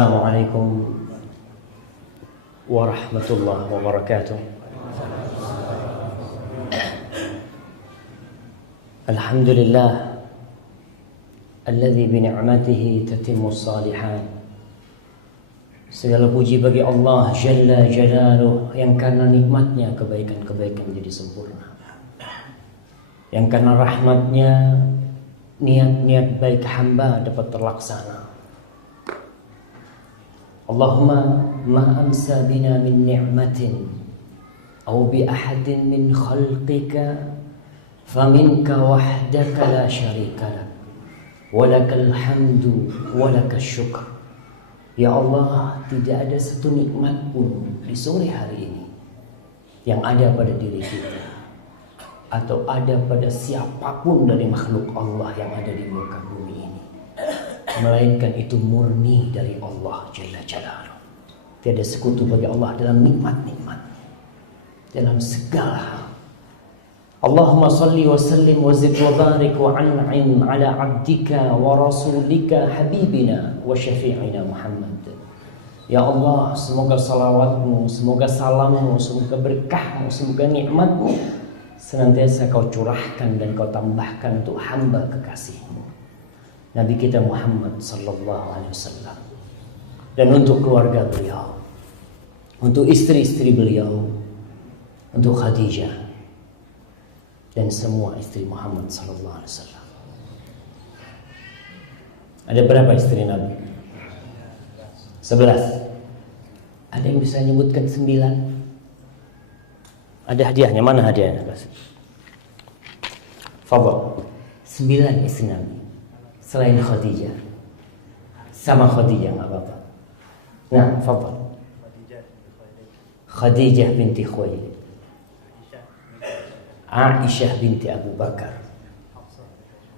Assalamualaikum warahmatullahi wabarakatuh. Alhamdulillah alladzi bi ni'matihi tatimmus shalihat. Segala puji bagi Allah Jalla Jalaluh, yang karena nikmatnya kebaikan-kebaikan menjadi sempurna, yang karena rahmatnya niat-niat baik hamba dapat terlaksana. Allahumma ma amsa bina min ni'matin aw bi ahadin min khalqika faminka wahdaka la syarika lak walakal hamdu walakal syukr. Ya Allah, tidak ada satu nikmat pun di sore hari ini yang ada pada diri kita atau ada pada siapapun dari makhluk Allah yang ada di muka bumi ini, melainkan itu murni dari Allah Jalla Jalaluh. Tiada sekutu bagi Allah dalam nikmat-nikmat, dalam segala hal. Allahumma salli wa sallim wa zid wa barik wa an'im ala abdika wa rasulika habibina wa syafi'ina Muhammad. Ya Allah, semoga salawatmu, semoga salammu, semoga berkahmu, semoga nikmatmu senantiasa kau curahkan dan kau tambahkan untuk hamba kekasihmu Nabi kita Muhammad sallallahu alaihi wasallam, dan untuk keluarga beliau, untuk istri-istri beliau, untuk Khadijah dan semua istri Muhammad sallallahu alaihi wasallam. Ada berapa istri Nabi? 11. Ada yang bisa menyebutkan 9? Ada hadiahnya, mana hadiahnya? Fadhal. 9 istri Nabi selain Khadijah. Sama Khadijah enggak apa-apa. Nah, fadhal. Khadijah binti Khuwailid, Aisyah binti Abu Bakar,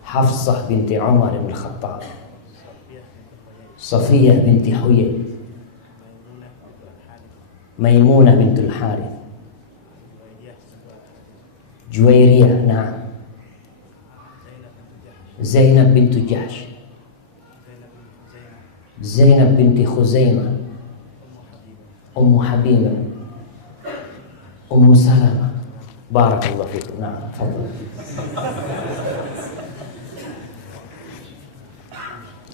Hafsah binti Umar bin Khattab, Safiyah binti Huyai, Maimunah bintul Harith, Juwairiyah, nah, Zainab bintu Jahsh, Zainab binti Khuzaimah, Ummu Habibah, Ummu Salamah. Barakallahu fikum. Nah, fadhal.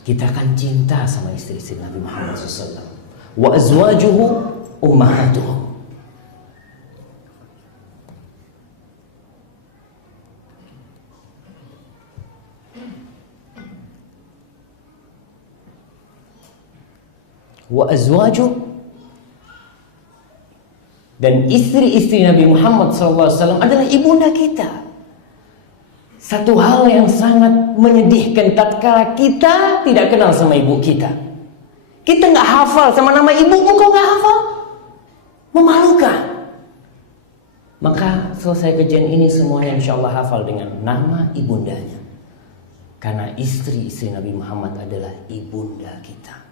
Kita akan cinta sama istri-istri Nabi Muhammad SAW. Wa azwajuhu ummahatuhum. Wa azwajuhu, dan istri-istri Nabi Muhammad SAW adalah ibunda kita. Satu hal yang sangat menyedihkan tatkala kita tidak kenal sama ibu kita. Kita nggak hafal sama nama ibumu, kau nggak hafal? Memalukan. Maka selesai kajian ini semuanya insya Allah hafal dengan nama ibundanya. Karena istri-istri Nabi Muhammad adalah ibunda kita.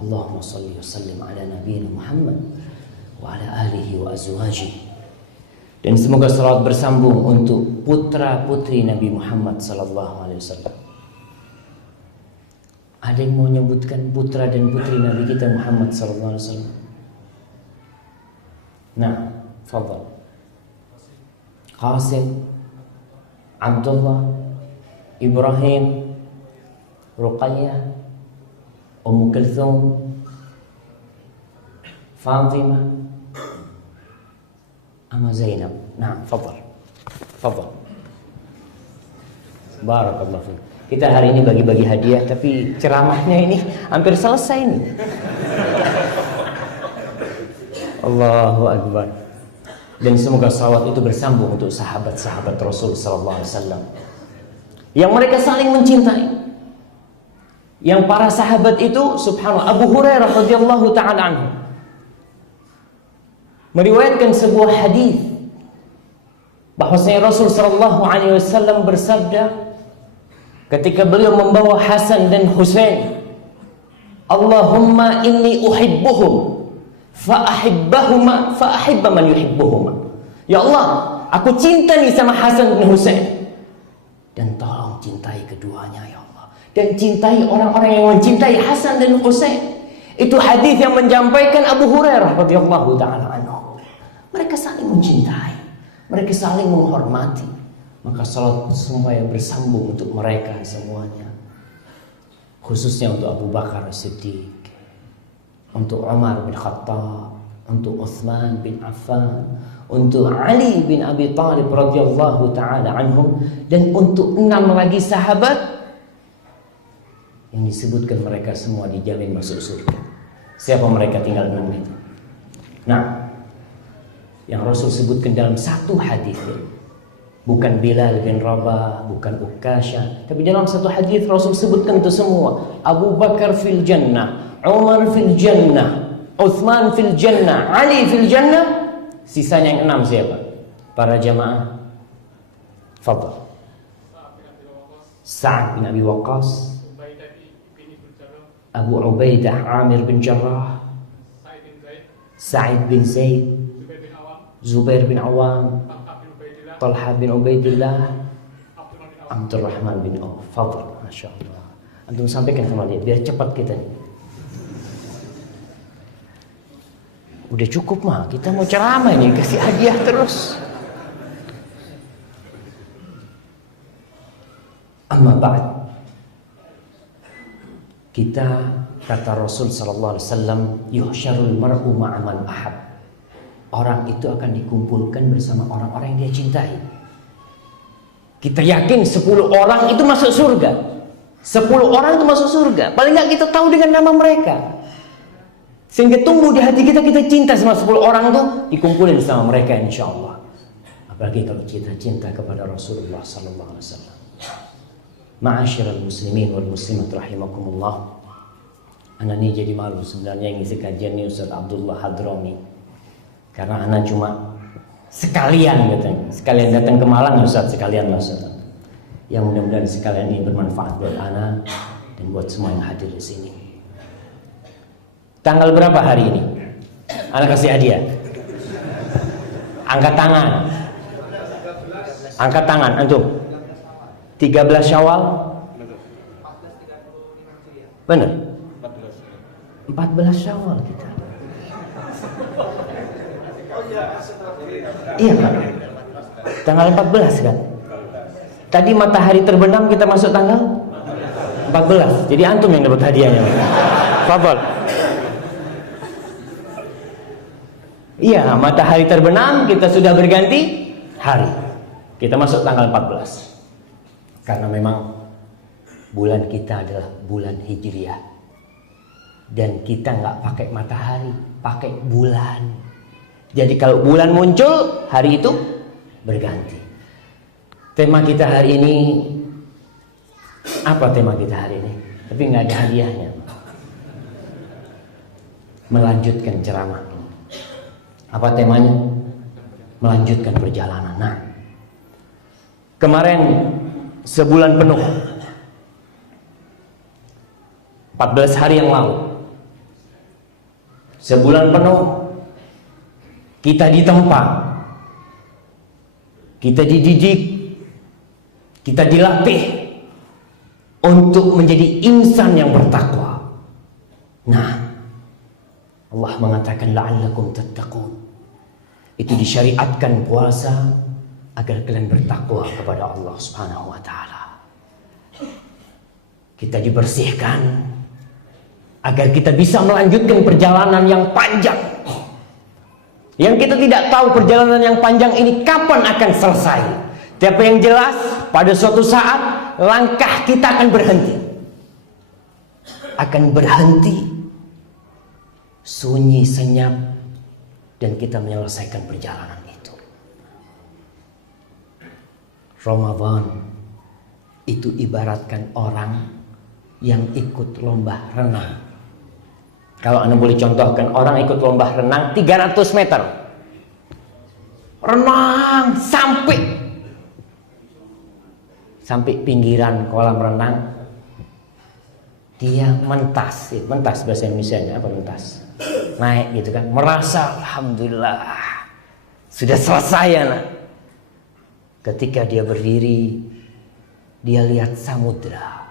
Allahumma salli wa sallim ala nabiyina Muhammad wa ala alihi wa azwajihi. Dan semoga salawat bersambung untuk putra-putri Nabi Muhammad sallallahu alaihi wasallam. Ada yang mau menyebutkan putra dan putri Nabi kita Muhammad sallallahu alaihi wasallam? Nah, fadhal. Qasim, Abdullah, Ibrahim, Ruqayyah, Ummu Kulthum, Fatimah, Amma Zainab. Nah, fadhal. Fadhal. Barakallahu fiik. Kita hari ini bagi-bagi hadiah, tapi ceramahnya ini hampir selesai nih. Allahu Akbar. Dan semoga salawat itu bersambung untuk sahabat-sahabat Rasul sallallahu alaihi wasallam yang mereka saling mencintai. Yang para sahabat itu, subhanallah, Abu Hurairah radhiyallahu taala anhu meriwayatkan sebuah hadis bahwasanya Rasul sallallahu alaihi wasallam bersabda ketika beliau membawa Hasan dan Husain, Allahumma inni uhibbuhum fa ahibbahuma fa ahibba man yuhibbuhuma. Ya Allah, aku cinta nih sama Hasan dan Husain, dan tolong cintai keduanya ya Allah, dan cintai orang-orang yang mencintai Hasan dan Husain. Itu hadis yang menyampaikan Abu Hurairah radhiyallahu taala anhu. Mereka saling mencintai, mereka saling menghormati. Maka salat semuanya bersambung untuk mereka semuanya. Khususnya untuk Abu Bakar As-Siddiq, untuk Umar bin Khattab, untuk Utsman bin Affan, untuk Ali bin Abi Thalib radhiyallahu taala anhum, dan untuk 6 lagi sahabat yang disebutkan mereka semua dijamin masuk surga. Siapa mereka? Tinggal 6 itu. Nah, yang Rasul sebutkan dalam satu hadis, bukan Bilal bin Rabah, bukan Ukasyah, tapi dalam satu hadis Rasul sebutkan itu semua. Abu Bakar fil jannah, Umar fil jannah, Utsman fil jannah, Ali fil jannah. Sisanya yang 6 siapa? Para jamaah. Fadhal. Sa'ad bin Abi Waqqas, Abu Ubaidah Amir bin Jarrah, Sa'id bin Zaid, Zubair bin Awam, Talha bin Ubaidillah, Abdurrahman bin Auf. Fadhal, Masya Allah. Antum sampaikan sama dia biar cepat kita nih. Udah cukup mah, kita mau ceramah ini, kasih hadiah terus. Amma ba'd. Kita, kata Rasul sallallahu alaihi wasallam, yuhsyarul mar'u ma'a man ahab. Orang itu akan dikumpulkan bersama orang-orang yang dia cintai. Kita yakin 10 orang itu masuk surga. 10 orang itu masuk surga. Paling enggak kita tahu dengan nama mereka. Sehingga tumbuh di hati kita, kita cinta sama 10 orang itu, dikumpulin sama mereka insyaallah. Apalagi kalau kita cinta kepada Rasulullah sallallahu alaihi wasallam. Ma'asyiral muslimin wal muslimat rahimakumullah. Ana ini jadi malu sebenarnya ngisi kajian ini Ustaz Abdullah Hadrami. Karena ana cuma sekalian datang, sekalian datang ke Malang Ustaz, sekalian Ustaz. Yang mudah-mudahan sekalian ini bermanfaat buat ana dan buat semua yang hadir di sini. Tanggal berapa hari ini? Anak kasih hadiah. Angkat tangan. Angkat tangan antum. 13 Syawal. Benar? 14 Syawal kita. Iya kan? Tanggal 14 kan? Tadi matahari terbenam kita masuk tanggal 14. Jadi antum yang dapat hadiahnya. Fadhal. Iya, matahari terbenam, kita sudah berganti hari. Kita masuk tanggal 14. Karena memang bulan kita adalah bulan Hijriah. Dan kita nggak pakai matahari, pakai bulan. Jadi kalau bulan muncul, hari itu berganti. Tema kita hari ini, apa tema kita hari ini? Tapi nggak ada hadiahnya. Melanjutkan ceramah. Apa temanya? Melanjutkan perjalanan. Nah, kemarin sebulan penuh, 14 hari yang lalu, sebulan penuh kita ditempa, kita dididik, kita dilatih untuk menjadi insan yang bertakwa. Nah, Allah mengatakan la'allakum tattaqun. Itu disyariatkan puasa agar kalian bertakwa kepada Allah Subhanahu wa taala. Kita dibersihkan agar kita bisa melanjutkan perjalanan yang panjang. Yang kita tidak tahu perjalanan yang panjang ini kapan akan selesai. Tapi yang jelas pada suatu saat langkah kita akan berhenti. Akan berhenti, sunyi senyap, dan kita menyelesaikan perjalanan itu. Ramadan itu ibaratkan orang yang ikut lomba renang. Kalau Anda boleh contohkan, orang ikut lomba renang 300 meter. Renang sampai pinggiran kolam renang. Dia mentas bahasa Indonesianya apa mentas? Naik gitu kan, merasa alhamdulillah sudah selesai ya nak. Ketika dia berdiri, dia lihat samudra.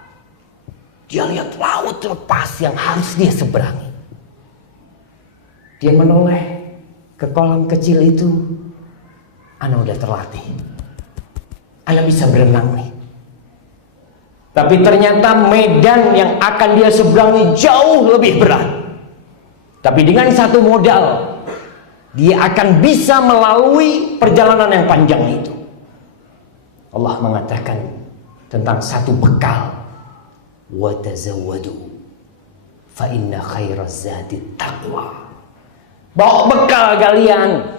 Dia lihat laut lepas yang harus dia seberangi. Dia menoleh ke kolam kecil itu. Ana udah terlatih. Ana bisa berenang nih. Tapi ternyata medan yang akan dia seberangi jauh lebih berat. Tapi dengan satu modal, dia akan bisa melalui perjalanan yang panjang itu. Allah mengatakan tentang satu bekal. Wa tazawwadu fa inna khairaz zadi taqwa. Bawa bekal kalian.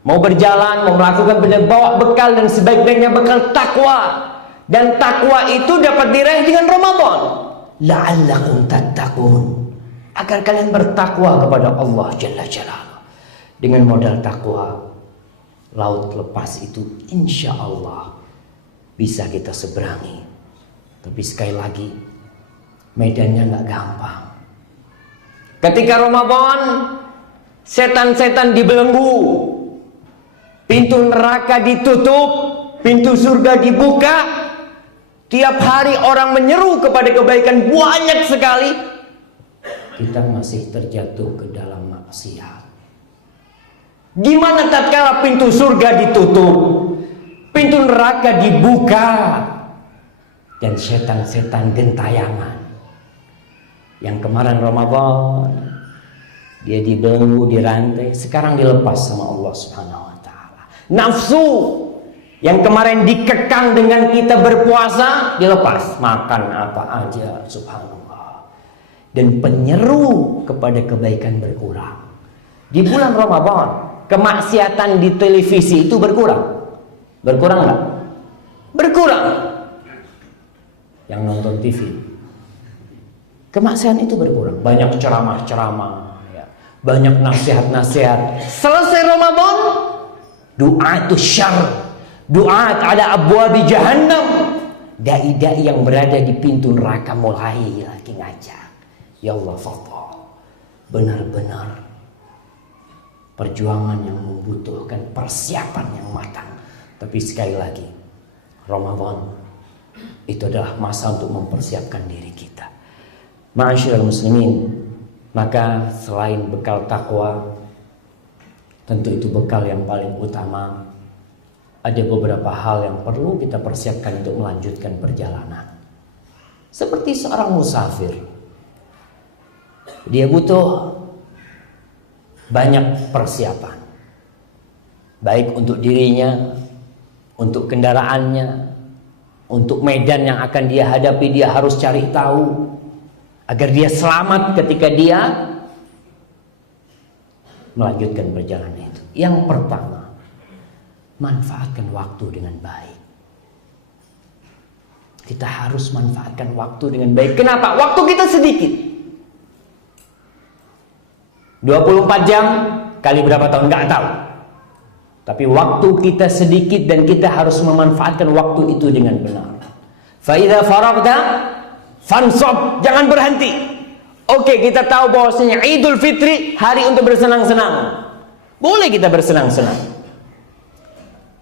Mau berjalan, mau melakukan benda, bawa bekal, dan sebaik-baiknya bekal takwa. Dan takwa itu dapat diraih dengan Ramadan. La'allakum tattaqun. Agar kalian bertakwa kepada Allah Jalla Jalaluhu. Dengan modal takwa, laut lepas itu insya Allah bisa kita seberangi. Tapi sekali lagi, medannya nggak gampang. Ketika Ramadan, setan-setan dibelenggu, pintu neraka ditutup, pintu surga dibuka. Tiap hari orang menyeru kepada kebaikan banyak sekali. Kita masih terjatuh ke dalam maksiat. Gimana tatkala pintu surga ditutup, pintu neraka dibuka, dan setan-setan gentayangan. Yang kemarin Ramadan dia dibelenggu, dirantai, sekarang dilepas sama Allah Subhanahu wa taala. Nafsu yang kemarin dikekang dengan kita berpuasa dilepas, makan apa aja, subhanallah. Dan penyeru kepada kebaikan berkurang. Di bulan Ramadan, kemaksiatan di televisi itu berkurang. Berkurang nggak? Berkurang. Yang nonton TV, kemaksiatan itu berkurang. Banyak ceramah-ceramah, ya. Banyak nasihat-nasihat. Selesai Ramadan, doa itu syarr. Doa ada abwabi jahannam. Dai-dai yang berada di pintu neraka mulai lagi ngajak. Ya Allah, fadhal. Benar-benar perjuangan yang membutuhkan persiapan yang matang. Tapi sekali lagi, Ramadan itu adalah masa untuk mempersiapkan diri kita. Ma'asyiral muslimin, maka selain bekal takwa, tentu itu bekal yang paling utama. Ada beberapa hal yang perlu kita persiapkan untuk melanjutkan perjalanan. Seperti seorang musafir, dia butuh banyak persiapan, baik untuk dirinya, untuk kendaraannya, untuk medan yang akan dia hadapi. Dia harus cari tahu agar dia selamat ketika dia melanjutkan perjalanan itu. Yang pertama, manfaatkan waktu dengan baik. Kita harus manfaatkan waktu dengan baik. Kenapa? Waktu kita sedikit. 24 jam kali berapa tahun nggak tahu. Tapi waktu kita sedikit dan kita harus memanfaatkan waktu itu dengan benar. Fa idza faragta fansab, jangan berhenti. Oke, kita tahu bahwasanya Idul Fitri hari untuk bersenang-senang. Boleh kita bersenang-senang.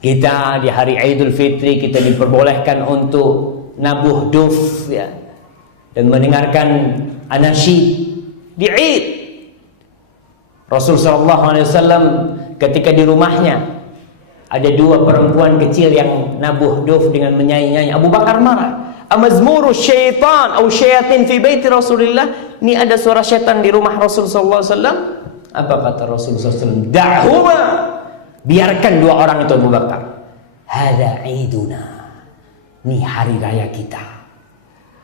Kita di hari Idul Fitri kita diperbolehkan untuk nabuh duf, ya, dan mendengarkan anasyid di Id. Rasulullah SAW ketika di rumahnya ada dua perempuan kecil yang nabuh duf dengan menyanyi-nyanyi. Abu Bakar marah. Amazmuru syaitan atau syayatin fi baiti Rasulillah. Ini ada suara syaitan di rumah Rasulullah SAW. Apa kata Rasulullah SAW? Da'huma. Biarkan dua orang itu, Abu Bakar. Hada iduna. Ini hari raya kita,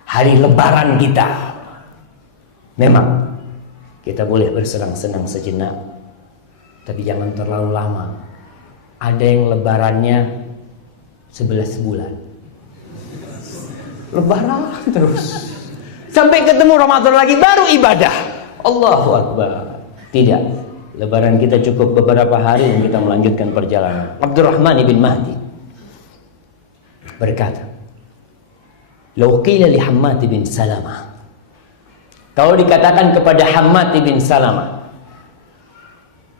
hari lebaran kita. Memang kita boleh bersenang-senang sejenak, tapi jangan terlalu lama. Ada yang lebarannya 11 bulan. Lebaran terus sampai ketemu Ramadan lagi baru ibadah. Allahu Akbar. Tidak. Lebaran kita cukup beberapa hari dan kita melanjutkan perjalanan. Abdurrahman ibn Mahdi berkata, "Lau qila li Hammad bin Salamah." Kalau dikatakan kepada Hammad bin Salamah,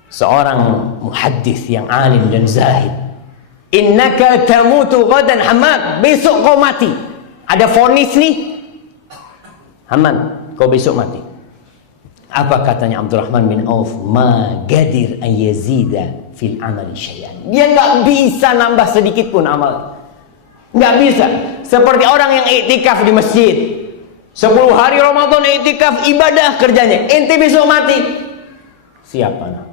seorang muhaddits yang alim dan zahid, "Innaka tamutu ghadan Hammad, besok kau mati." Ada vonis nih. Haman, kau besok mati. Apa katanya Abdurrahman bin Auf? Ma gadir an yazida fil amali syai'an. Dia nggak bisa nambah sedikit pun amal. Nggak bisa. Seperti orang yang iktikaf di masjid. 10 hari Ramadan iktikaf ibadah kerjanya. Ente besok mati. Siapa nak?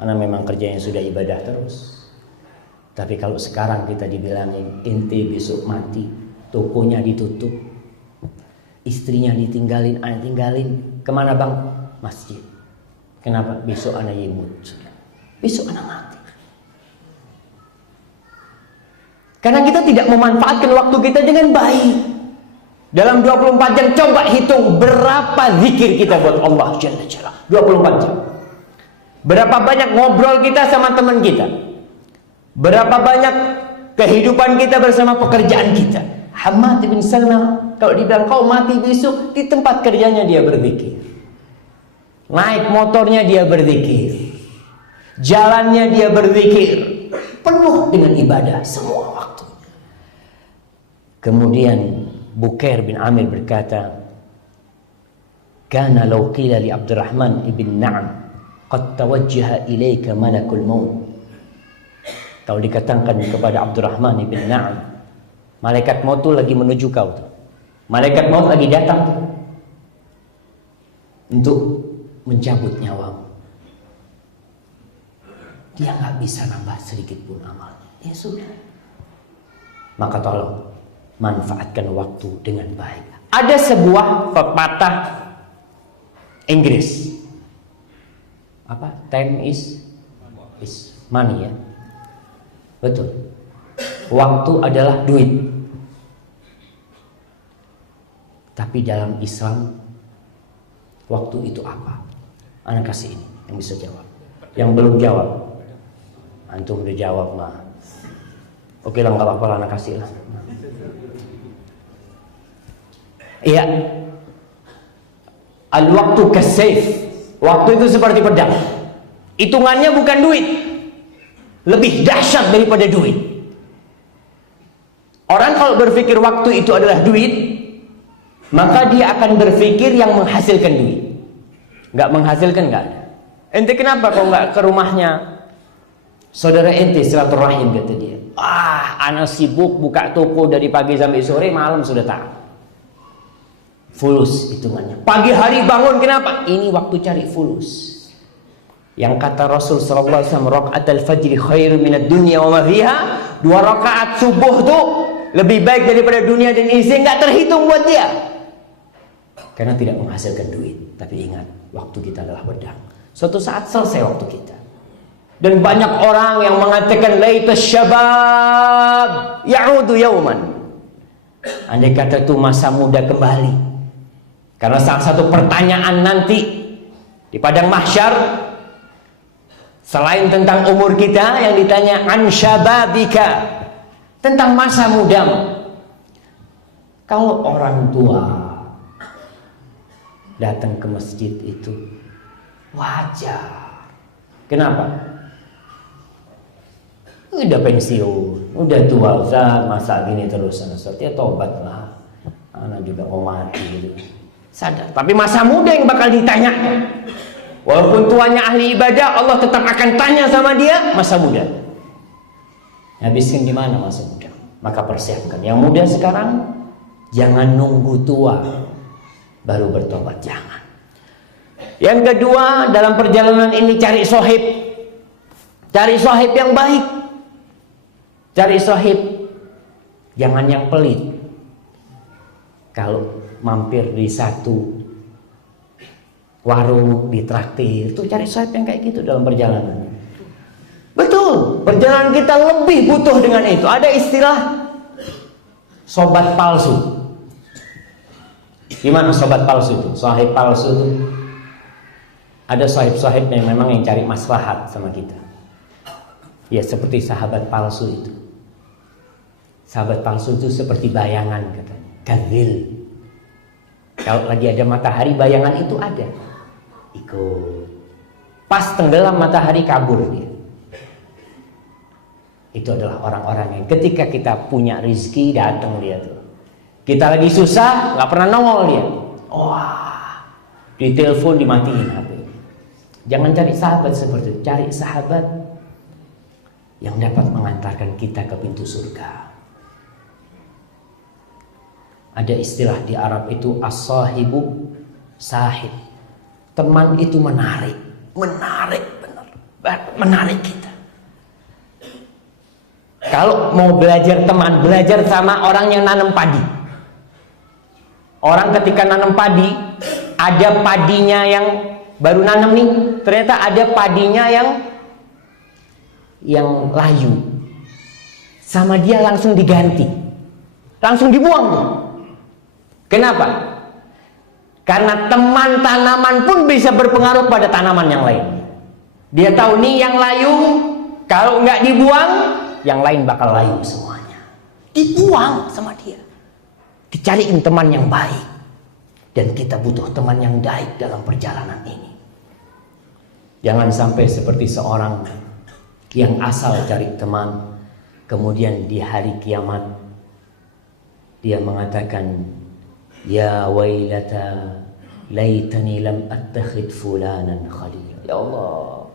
Karena memang kerjanya sudah ibadah terus. Tapi kalau sekarang kita dibilangin ente besok mati, tokonya ditutup, istrinya ditinggalin, anak tinggalin, kemana bang? Masjid. Kenapa? Besok anak yimut. Besok anak mati. Karena kita tidak memanfaatkan waktu kita dengan baik. Dalam 24 jam coba hitung berapa zikir kita buat Allah Jalla Jalla. 24 jam. Berapa banyak ngobrol kita sama teman kita. Berapa banyak kehidupan kita bersama pekerjaan kita. Hamad bin Salma, kalau dibilang kau mati besok, di tempat kerjanya dia berzikir. Naik motornya dia berzikir. Jalannya dia berzikir. Penuh dengan ibadah semua waktu. Kemudian Bukair bin Amir berkata, "Kana law qila li Abdurrahman ibn Na'am qad tawajjaha ilayka malakul maut." Kalau dikatakan kepada Abdurrahman ibn Na'am, malaikat maut itu lagi menuju kau tuh. Malaikat maut lagi datang tuh, untuk mencabut nyawamu. Dia nggak bisa nambah sedikit pun amal. Ya sudah. Maka tolong manfaatkan waktu dengan baik. Ada sebuah pepatah Inggris. Apa? Time is money ya. Betul. Waktu adalah duit. Tapi dalam Islam, waktu itu apa? Anak kasih ini yang bisa jawab. Yang belum jawab, antum udah jawab mah. Oke lah, nggak apa-apa lah, anak kasih lah. Iya. Al-waktu kasayf. Waktu itu seperti pedang. Hitungannya bukan duit. Lebih dahsyat daripada duit. Orang kalau berpikir waktu itu adalah duit, maka dia akan berpikir yang menghasilkan duit. Nggak menghasilkan, nggak ada. Ente kenapa kau nggak ke rumahnya saudara ente silaturahim, kata dia. Anak sibuk buka toko dari pagi sampai sore, malam sudah tak. Fulus hitungannya. Pagi hari bangun, kenapa? Ini waktu cari fulus. Yang kata Rasul sallallahu alaihi wasallam, raqatul fajri khairu minad dunya wa ma fiha. 2 rakaat subuh tuh lebih baik daripada dunia dan isi, enggak terhitung buat dia. Karena tidak menghasilkan duit. Tapi ingat, waktu kita adalah pedang. Suatu saat selesai waktu kita. Dan banyak orang yang mengatakan laita syabab ya'udu yauman. Andai kata itu masa muda kembali. Karena salah satu pertanyaan nanti di padang mahsyar, selain tentang umur kita, yang ditanya an syababika, tentang masa mudamu. Kalau orang tua datang ke masjid itu wajar. Kenapa? Udah pensiun, udah tua, Ustaz, masa gini terus, Ustaz, ya tobat lah. Anak juga mau mati gitu. Sadar. Tapi masa muda yang bakal ditanyakan. Walaupun tuanya ahli ibadah, Allah tetap akan tanya sama dia masa muda. Habiskan di mana masa muda? Maka persiapkan. Yang muda sekarang, jangan nunggu tua baru bertobat, jangan. Yang kedua, dalam perjalanan ini cari sohib. Cari sohib yang baik. Cari sohib, jangan yang pelit. Kalau mampir di satu warung, di traktir, tuh cari sohib yang kayak gitu dalam perjalanan. Betul, perjalanan kita lebih butuh dengan itu. Ada istilah sobat palsu. Gimana sobat palsu itu? Sohib palsu itu, ada sohib-sohib yang memang yang cari maslahat sama kita. Ya seperti sahabat palsu itu. Sahabat palsu itu seperti bayangan katanya. Kadzil. Kalau lagi ada matahari, bayangan itu ada. Ikut. Pas tenggelam matahari, kabur dia. Itu adalah orang-orang yang ketika kita punya rezeki, datang dia tuh. Kita lagi susah, nggak pernah nongol dia. Wah, ditelepon dimatiin HP. Jangan cari sahabat seperti itu, cari sahabat yang dapat mengantarkan kita ke pintu surga. Ada istilah di Arab itu as-sahibu sahib. Teman itu menarik benar, menarik kita. Kalau mau belajar teman, belajar sama orang yang nanam padi. Orang ketika nanam padi, ada padinya yang baru nanam nih, ternyata ada padinya yang layu. Sama dia langsung diganti. Langsung dibuang tuh. Kenapa? Karena teman tanaman pun bisa berpengaruh pada tanaman yang lain. Dia tahu nih yang layu, kalau nggak dibuang, yang lain bakal layu semuanya. Dibuang sama dia. Dicariin teman yang baik. Dan kita butuh teman yang baik dalam perjalanan ini. Jangan sampai seperti seorang yang asal cari teman, kemudian di hari kiamat dia mengatakan, ya wailata laitani lam attakhid fulanan khalila. Ya Allah,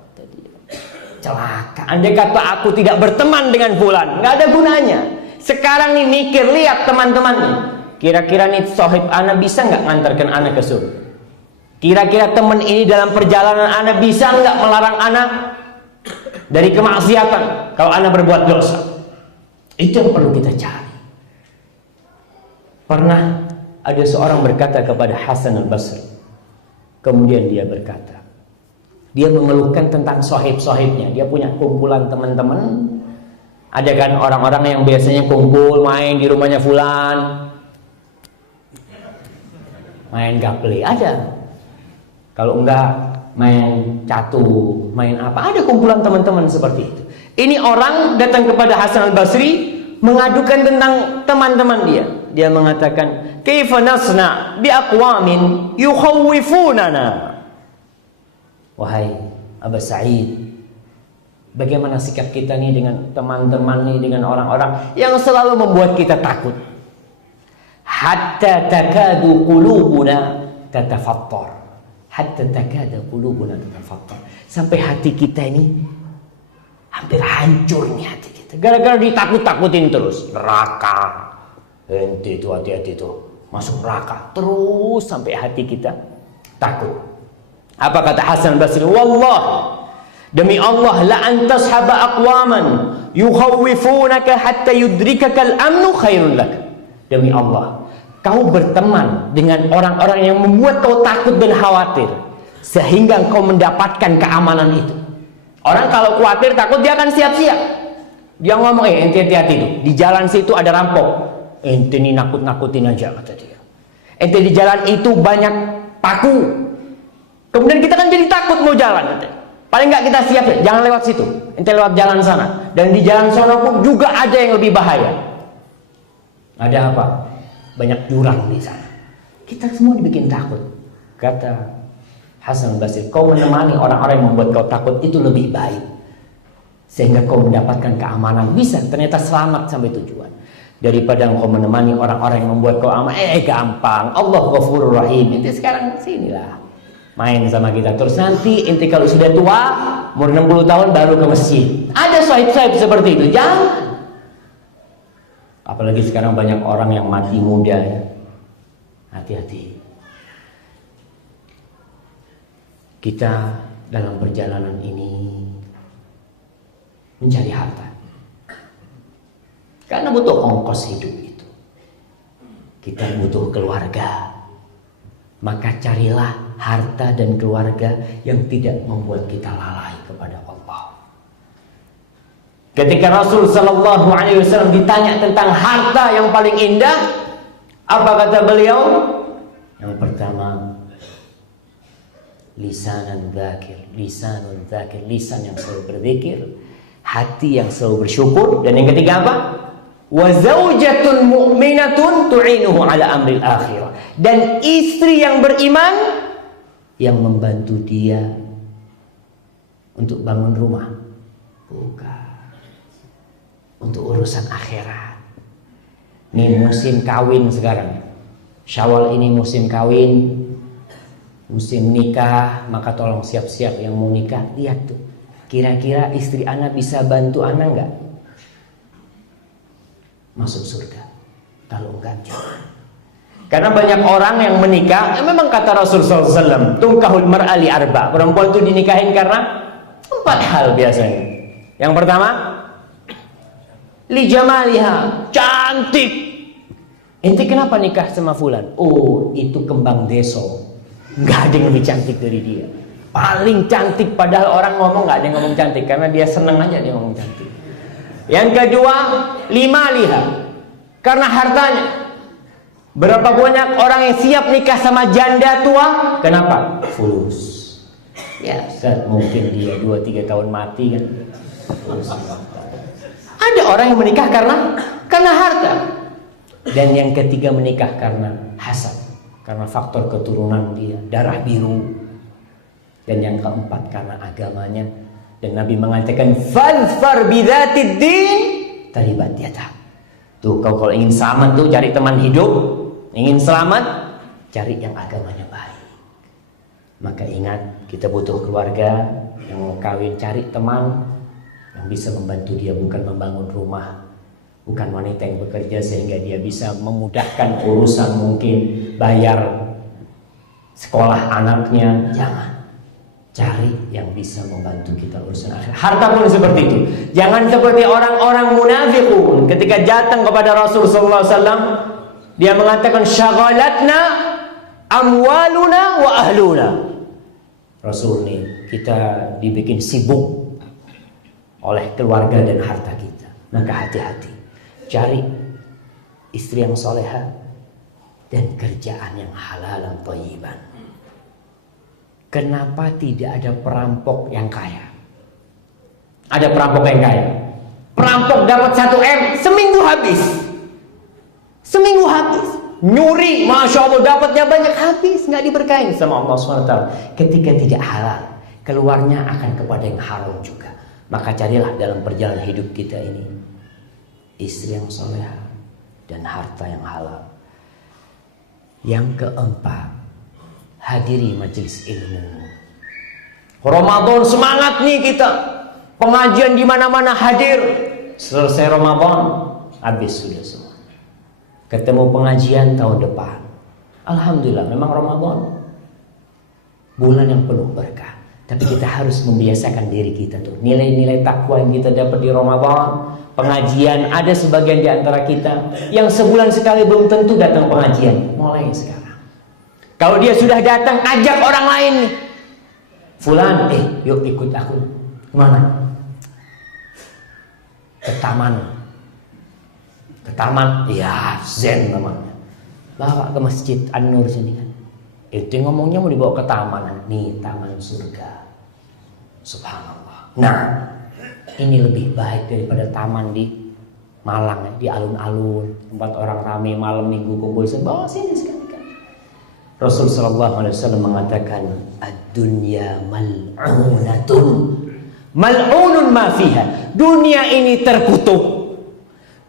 celaka, andai kata aku tidak berteman dengan fulan, nggak ada gunanya. Sekarang nih mikir, lihat teman-teman nih, kira-kira nih sohib ana bisa nggak ngantarkan ana ke surga? Kira-kira teman ini dalam perjalanan ana bisa nggak melarang ana dari kemaksiatan kalau ana berbuat dosa? Itu yang perlu kita cari. Pernah ada seorang berkata kepada Hasan al-Basri, kemudian dia berkata, dia mengeluhkan tentang sohib-sohibnya. Dia punya kumpulan teman-teman. Ada kan orang-orang yang biasanya kumpul main di rumahnya fulan, main gaple, ada. Kalau enggak main catur, main apa, ada kumpulan teman-teman seperti itu. Ini orang datang kepada Hasan al-Basri mengadukan tentang teman-teman dia. Dia mengatakan, kaifa nasna bi aqwamin yukhawwifunana. Wahai Aba Sa'id, bagaimana sikap kita nih dengan teman-teman nih, dengan orang-orang yang selalu membuat kita takut. Hatta takadu qulubuna tatafattar. Hatta takadu qulubuna tatafattar. Sampai hati kita ini hampir hancur nih hati kita. Gara-gara ditakut-takutin terus. Neraka. Ente itu, hati-hati itu masuk neraka. Terus sampai hati kita takut. Apa kata Hasan Basri? Wallah, demi Allah, la antashaba aqwaman yukhawwifunaka hatta yudrikaka al-amnu khairun lak. Demi Allah, kau berteman dengan orang-orang yang membuat kau takut dan khawatir sehingga kau mendapatkan keamanan itu. Orang kalau khawatir takut dia akan siap-siap. Dia ngomong, ente hati-hati tuh, di jalan situ ada rampok. Ente ini nakut-nakutin aja, kata dia. Ente di jalan itu banyak paku. Kemudian kita kan jadi takut mau jalan. Paling nggak kita siap, jangan lewat situ. Ente lewat jalan sana. Dan di jalan sana pun juga ada yang lebih bahaya. Ada apa? Banyak jurang di sana. Kita semua dibikin takut. Kata Hasan Basri, kau menemani orang-orang yang membuat kau takut itu lebih baik. Sehingga kau mendapatkan keamanan. Bisa ternyata selamat sampai tujuan. Daripada kau menemani orang-orang yang membuat kau aman. Gampang. Allah Ghafurur Rahim. Ente sekarang sinilah main sama kita. Terus nanti ente kalau sudah tua, umur 60 tahun baru ke masjid. Ada sahib-sahib seperti itu. Jangan. Apalagi sekarang banyak orang yang mati muda ya. Hati-hati. Kita dalam perjalanan ini mencari harta. Karena butuh ongkos hidup itu. Kita butuh keluarga. Maka carilah harta dan keluarga yang tidak membuat kita lalai kepada Allah. Ketika Rasul Sallallahu Alaihi Wasallam ditanya tentang harta yang paling indah, apa kata beliau? Yang pertama, lisanun dzakir, lisan yang selalu berzikir, hati yang selalu bersyukur, dan yang ketiga apa? Wa zaujatun mu'minatun tu'inuhu ala amril akhirah. Dan istri yang beriman yang membantu dia untuk bangun rumah. Bukan. Untuk urusan akhirat. Ini musim kawin sekarang. Syawal ini musim kawin, musim nikah, maka tolong siap-siap yang mau nikah. Lihat tuh, kira-kira istri ana bisa bantu ana nggak masuk surga? Kalau enggak, jangan. Karena banyak orang yang menikah, memang kata Rasulullah SAW, tungkahul mar'ali arba. Perempuan itu dinikahin karena 4 hal biasanya. Yang pertama, li jamaliha, cantik. Ente kenapa nikah sama fulan? Oh, itu kembang deso. Nggak ada yang lebih cantik dari dia. Paling cantik, padahal orang ngomong nggak ada yang ngomong cantik karena dia seneng aja dia ngomong cantik. Yang kedua, lima liha, karena hartanya. Berapa banyak orang yang siap nikah sama janda tua? Kenapa? Fulus. Ya, mungkin dia 2-3 tahun mati kan. Ada orang yang menikah karena harta. Dan yang ketiga menikah karena hasad, karena faktor keturunan dia, darah biru. Dan yang keempat karena agamanya. Dan Nabi mengatakan fadfar bidzatid din taribat yadak. Tuh kalau ingin selamat tuh cari teman hidup, ingin selamat cari yang agamanya baik. Maka ingat, kita butuh keluarga yang mau kawin, cari teman yang bisa membantu dia, bukan membangun rumah. Bukan wanita yang bekerja sehingga dia bisa memudahkan urusan, mungkin bayar sekolah anaknya. Jangan. Cari yang bisa membantu kita urusan akhirat. Harta pun seperti itu. Jangan seperti orang-orang munafikun. Ketika datang kepada Rasulullah SAW, dia mengatakan syaghalatna amwaluna wa ahluna. Rasul nih, kita dibikin sibuk oleh keluarga dan harta kita. Maka hati-hati. Cari istri yang soleha dan kerjaan yang halal dan thayyiban. Kenapa tidak ada perampok yang kaya? Ada perampok yang kaya. Perampok dapat 1 M seminggu habis. Seminggu habis. Nyuri, Masya Allah, dapatnya banyak, habis, nggak diberkahin sama Allah SWT. Ketika tidak halal, keluarnya akan kepada yang haram juga. Maka carilah dalam perjalanan hidup kita ini istri yang soleha dan harta yang halal. Yang keempat, hadiri majelis ilmu. Ramadan semangat nih kita, pengajian di mana-mana hadir. Selesai Ramadan, habis sudah semua. Ketemu pengajian tahun depan. Alhamdulillah, memang Ramadan bulan yang penuh berkah. Tapi kita harus membiasakan diri kita tuh. Nilai-nilai takwa yang kita dapat di Ramadan. Pengajian, ada sebagian di antara kita yang sebulan sekali belum tentu datang pengajian. Mulai sekarang. Kalau dia sudah datang, ajak orang lain nih. Fulan, yuk ikut aku. Kemana? Ke taman. Ke taman, ya zen namanya. Bawa ke Masjid An-Nur sini kan. Itu ngomongnya mau dibawa ke taman. Nih, taman surga. Subhanallah. Nah, ini lebih baik daripada taman di Malang, di alun-alun, tempat orang ramai malam minggu kumpul. Bawa sini sekali-kali. Rasul sallallahu alaihi wasallam mengatakan, ad-dunya mal'unatun, mal'unun ma fiha. Dunia ini terkutuk.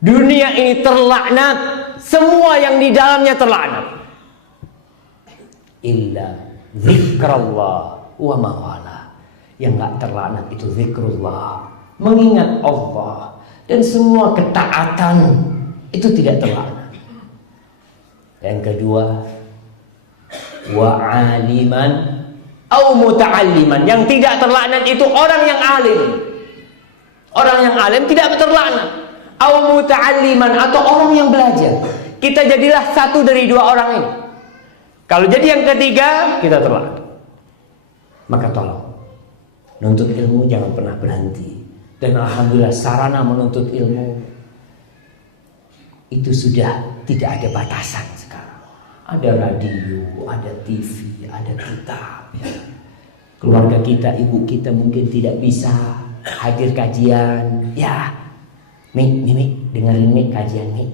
Dunia ini terlaknat. Semua yang di dalamnya terlaknat. Illa zikrullah wa mawala. Yang enggak terlaknat itu zikrullah, mengingat Allah, dan semua ketaatan itu tidak terlaknat. Yang kedua, wa aliman au muta'alliman. Yang tidak terlaknat itu orang yang alim. Orang yang alim tidak terlaknat. Au muta'alliman, atau orang yang belajar. Kita jadilah satu dari 2 orang ini. Kalau jadi yang ketiga, kita terlaknat. Maka tolong, nuntut ilmu jangan pernah berhenti. Dan alhamdulillah sarana menuntut ilmu itu sudah tidak ada batasan sekarang. Ada radio, ada TV, ada kitab. Keluarga kita, ibu kita mungkin tidak bisa hadir kajian. Ya, Mi, dengerin Mi kajian Mi.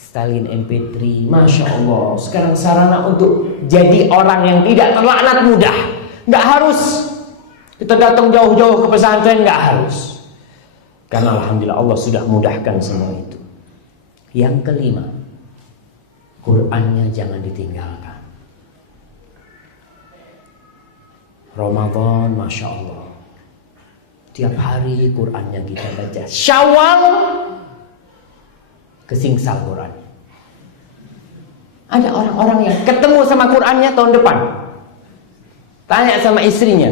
Stalin MP3, Masya Allah. Sekarang sarana untuk jadi orang yang tidak terlaknat mudah. Nggak harus kita datang jauh-jauh ke pesantren, nggak harus. Karena alhamdulillah Allah sudah mudahkan semua itu. Yang kelima, Qur'annya jangan ditinggalkan. Ramadan, Masya Allah, tiap hari Qur'annya kita baca. Syawal kesingsal Qur'an. Ada orang-orang yang ketemu sama Qur'annya tahun depan, tanya sama istrinya,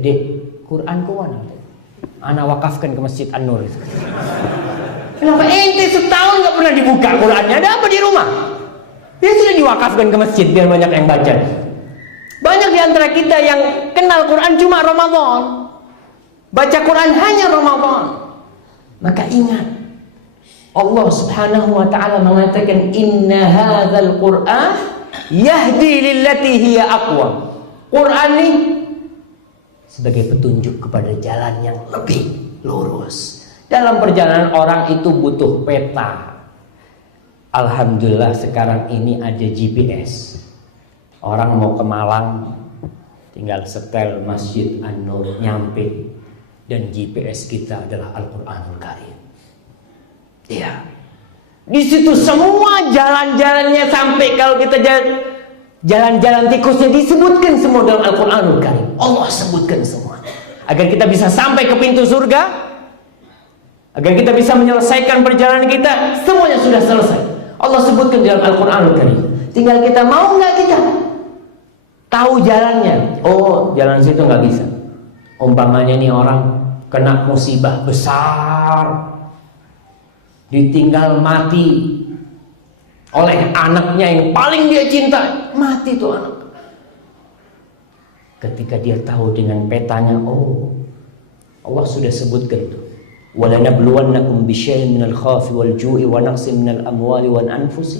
Dek, Qur'anku mana? Ana wakafkan ke Masjid An-Nur. Kenapa ente setahun gak pernah dibuka Qur'annya? Ada apa di rumah? Dia sudah diwakafkan ke masjid biar banyak yang baca. Banyak di antara kita yang kenal Quran cuma Ramadan. Baca Quran hanya Ramadan. Maka ingat, Allah Subhanahu wa taala mengatakan inna hadzal Qur'an yahdi lillati hiya aqwam. Quran ini sebagai petunjuk kepada jalan yang lebih lurus. Dalam perjalanan orang itu butuh peta. Alhamdulillah sekarang ini ada GPS. Orang mau ke Malang tinggal setel Masjid An-Nur nyampe, dan GPS kita adalah Al-Qur'anul Karim. Iya. Di situ semua jalan-jalannya, sampai kalau kita jalan-jalan tikusnya disebutkan semua dalam Al-Qur'anul Karim. Allah sebutkan semua agar kita bisa sampai ke pintu surga, agar kita bisa menyelesaikan perjalanan kita. Semuanya sudah selesai, Allah sebutkan dalam Al-Qur'anul Karim. Tinggal kita mau nggak kita tahu jalannya. Oh, jalan situ nggak bisa. Umpamanya nih orang kena musibah besar, ditinggal mati oleh anaknya yang paling dia cinta, mati tuh anak. Ketika dia tahu dengan petanya, oh, Allah sudah sebutkan tuh, وَلَنَبْلُوَنَّكُمْ بِشَيْءٍ مِنَ الْخَوْفِ وَالْجُوعِ وَنَقْصٍ مِنَ الْأَمْوَالِ وَالْأَنْفُسِ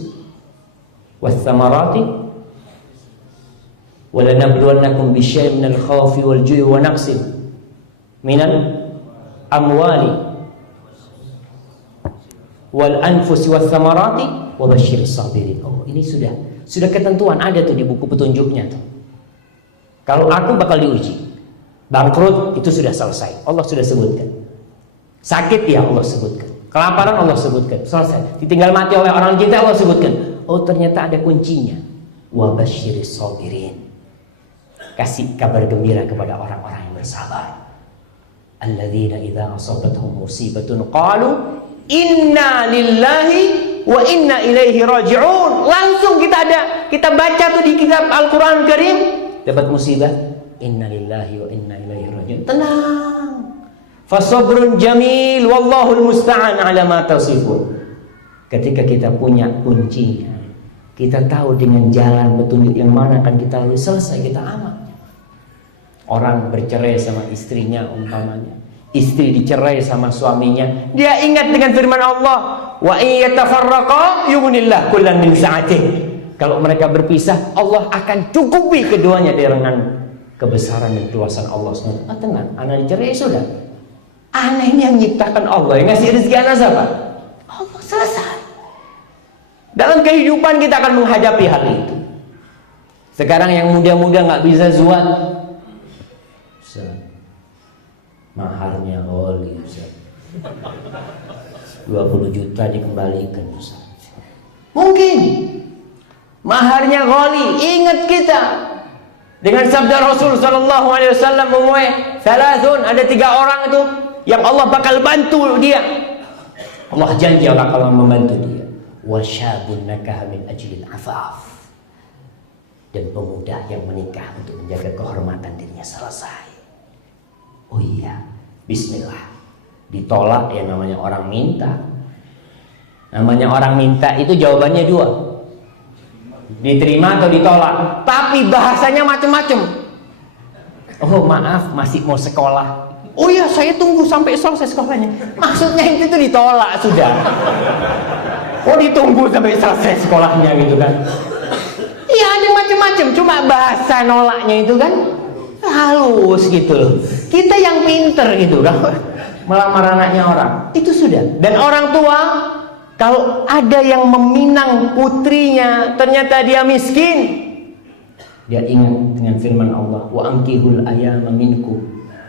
وَالثَّمَرَاتِ وَلَنَبْلُوَنَّكُمْ بِشَيْءٍ مِنَ الْخَوْفِ وَالْجُوعِ وَنَقْصٍ مِنَ الْأَمْوَالِ وَالْأَنْفُسِ وَالثَّمَرَاتِ وَبَشِّرِ الصَّابِرِينَ. Oh, ini sudah ketentuan, ada tuh di buku petunjuknya tuh. Kalau aku bakal diuji, bangkrut itu sudah selesai, Allah sudah sebutkan. Sakit ya Allah sebutkan, kelaparan Allah sebutkan, selesai. Ditinggal mati oleh orang kita, Allah sebutkan. Oh, ternyata ada kuncinya. Wa basyiris sabirin. Kasih kabar gembira kepada orang-orang yang bersabar. Alladzina idza asabatuhum musibatun qalu inna lillahi wa inna ilaihi raji'un. Langsung kita baca tuh di kitab Al-Qur'an Karim, dapat musibah, inna lillahi wa inna ilaihi raji'un. Tenang. Fasabrun jamil wallahul musta'an ala ma tasifun. Ketika kita punya kuncinya, kita tahu dengan jalan petunjuk yang mana akan kita lalui, selesai, kita aman. Orang bercerai sama istrinya umpamanya, istri dicerai sama suaminya, dia ingat dengan firman Allah, wa in yatafarraqa yughnillahu kullan min sa'atih. Kalau mereka berpisah, Allah akan cukupi keduanya dengan kebesaran dan keluasan Allah SWT. Tenang, anak dicerai sudah. Anak ini yang menciptakan Allah, yang ngasih rezeki anak siapa? Allah. Selesai. Dalam kehidupan kita akan menghadapi hal itu. Sekarang yang muda-muda nggak bisa zuat, maharnya oli, 20 juta dikembalikan, mungkin maharnya ghali. Ingat kita dengan sabda Rasul sallallahu alaihi wasallam, salasun, ada 3 orang itu yang Allah bakal bantu dia. Allah janji Allah akan membantu dia. Wasyabun nakah min ajlil afaf. Dan pemuda yang menikah untuk menjaga kehormatan dirinya. Selesai. Oh iya, bismillah. Ditolak ya namanya orang minta. Namanya orang minta itu jawabannya 2. Diterima atau ditolak. Tapi bahasanya macam-macam. Oh maaf, masih mau sekolah. Oh iya, saya tunggu sampai selesai sekolahnya. Maksudnya itu ditolak sudah. Oh ditunggu sampai selesai sekolahnya gitu kan. Iya, ada macam-macam. Cuma bahasa nolaknya itu kan halus gitu loh. Kita yang pinter gitu kan, melamar anaknya orang, itu sudah. Dan orang tua, kalau ada yang meminang putrinya, ternyata dia miskin, dia ingat dengan firman Allah, wa ankihul ayama minkum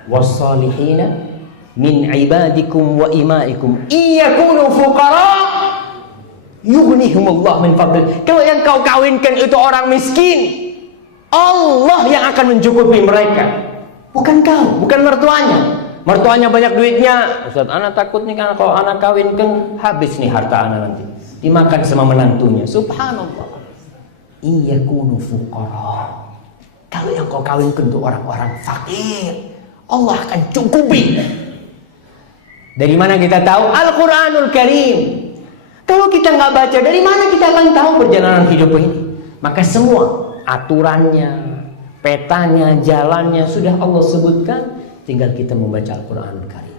wassalihina min ibadikum wa imaikum iyakunu fuqara Yughnihumullah min fadli. Kalau yang kau kawinkan itu orang miskin, Allah yang akan mencukupi mereka, bukan kau, bukan mertuanya. Mertuanya banyak duitnya, Ustaz, anak takut nih kan kalau anak kawinkan habis nih harta anak nanti dimakan sama menantunya. Subhanallah. Iyakunu fuqara. Kalau yang kau kawinkan itu orang-orang fakir, Allah akan cukupi. Dari mana kita tahu? Al-Quranul Karim. Kalau kita nggak baca, dari mana kita akan tahu perjalanan hidup ini? Maka semua aturannya, petanya, jalannya sudah Allah sebutkan. Tinggal kita membaca Al-Quranul Karim.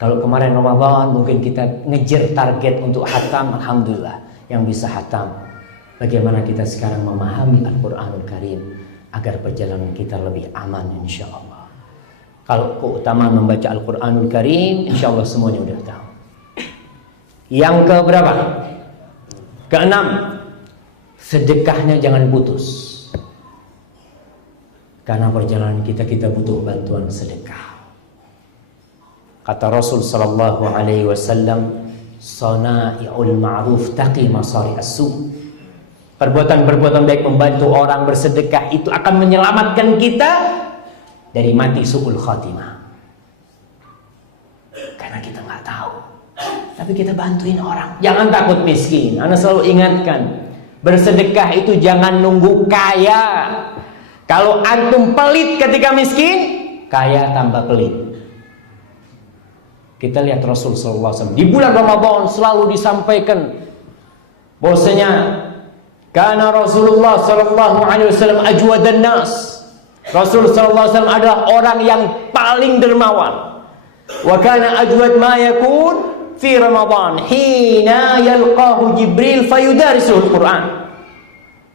Kalau kemarin Ramadan mungkin kita ngejar target untuk hatam, alhamdulillah yang bisa hatam. Bagaimana kita sekarang memahami Al-Quranul Karim agar perjalanan kita lebih aman insya Allah. Kalau keutamaan membaca Al-Quranul Karim, insya Allah semuanya udah tahu. Yang keberapa? Keenam, sedekahnya jangan putus. Karena perjalanan kita butuh bantuan sedekah. Kata Rasul sallallahu alaihi wasallam, "Sana'iul ma'ruf taqi masari as-su." Perbuatan-perbuatan baik, membantu orang, bersedekah itu akan menyelamatkan kita dari mati su'ul khatimah. Karena kita nggak tahu. Tapi kita bantuin orang. Jangan takut miskin. Ana selalu ingatkan, bersedekah itu jangan nunggu kaya. Kalau antum pelit ketika miskin, kaya tambah pelit. Kita lihat Rasul sallallahu alaihi wasallam di bulan Ramadan selalu disampaikan bahwasanya karena Rasulullah sallallahu alaihi wasallam ajwadan nas. Rasul sallallahu alaihi wasallam adalah orang yang paling dermawan. Wa kana ajwad ma yakun fi Ramadan hina yalqahu Jibril fayudarisuhul Quran.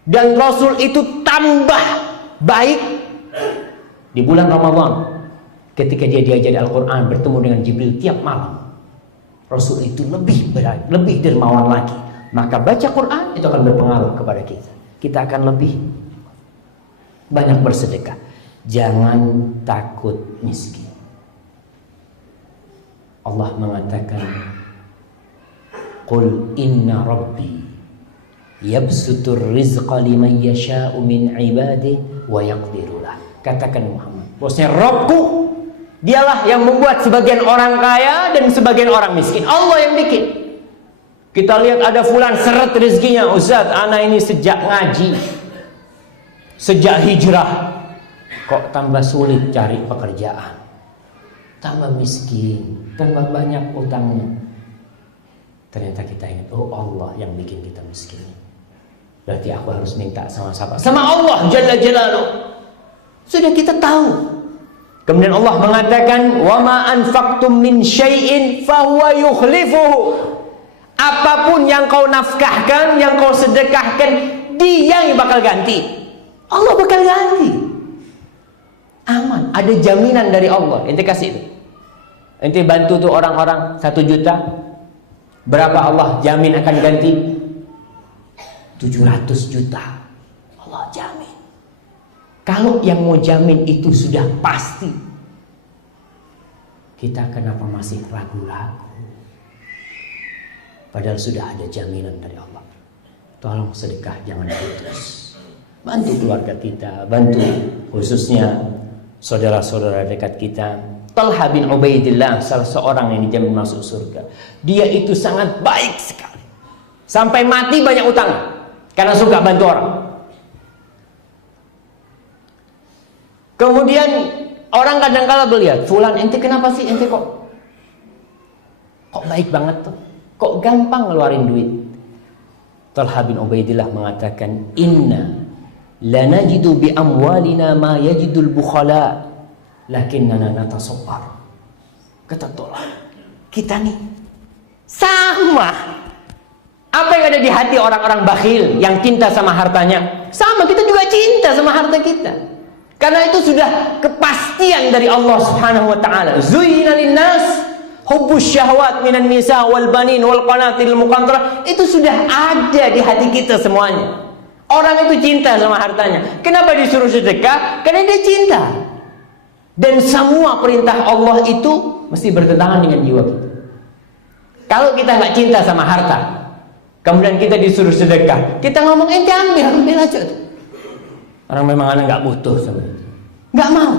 Dan Rasul itu tambah baik di bulan Ramadan ketika dia diajari Al-Quran, bertemu dengan Jibril tiap malam. Rasul itu lebih baik, lebih dermawan lagi. Maka baca Quran itu akan berpengaruh kepada kita. Kita akan lebih banyak bersedekah. Jangan takut miskin. Allah mengatakan, "Qul inna rabbi yabsutur rizqa liman yasha'u min ibadihi wa yaqdirulah." Katakan Muhammad, bahwasanya Rabbku dialah yang membuat sebagian orang kaya dan sebagian orang miskin. Allah yang bikin. Kita lihat ada fulan seret rezekinya, Ustaz, ana ini sejak ngaji, sejak hijrah, kok tambah sulit cari pekerjaan, tambah miskin, tambah banyak utangnya. Ternyata kita ingat, oh Allah yang bikin kita miskin. Berarti aku harus minta sama siapa? Sama Allah Jalla Jalaluh. Sudah kita tahu. Kemudian Allah mengatakan, "Wa ma anfaqtum min syai'in fahuwa yukhlifuhu." Apapun yang kau nafkahkan, yang kau sedekahkan, Dia yang bakal ganti. Allah bakal ganti. Aman, ada jaminan dari Allah. Ente kasih itu. Ente bantu tuh orang-orang 1 juta. Berapa Allah jamin akan ganti? 700 juta. Allah jamin. Kalau yang mau jamin itu sudah pasti, kita kenapa masih ragu-ragu? Padahal sudah ada jaminan dari Allah. Tolong sedekah jangan putus. Bantu keluarga kita, bantu khususnya saudara-saudara dekat kita. Talha bin Ubaidillah, salah seorang yang dijamin masuk surga. Dia itu sangat baik sekali. Sampai mati banyak utang karena suka bantu orang. Kemudian orang kadang-kala melihat, fulan ente kenapa sih ente kok baik banget tuh? Kok gampang ngeluarin duit? Talha bin Ubaidillah mengatakan, "Inna lanajidu bi amwalina ma yajidul bukhala, lakinnana natasaffar." Kata Talha, kita nih sama. Apa yang ada di hati orang-orang bakhil yang cinta sama hartanya, sama kita juga cinta sama harta kita. Karena itu sudah kepastian dari Allah Subhanahu wa taala. Zuyyina lin-nas hubbus syahwat minan nisa wal banin wal qanatil muqantarah. Itu sudah ada di hati kita semuanya. Orang itu cinta sama hartanya. Kenapa disuruh sedekah? Karena dia cinta. Dan semua perintah Allah itu mesti bertentangan dengan jiwa kita. Kalau kita nggak cinta sama harta, Kemudian kita disuruh sedekah, kita ngomong ente ambil aja tuh. Orang memang anak nggak butuh sebenarnya, nggak mau.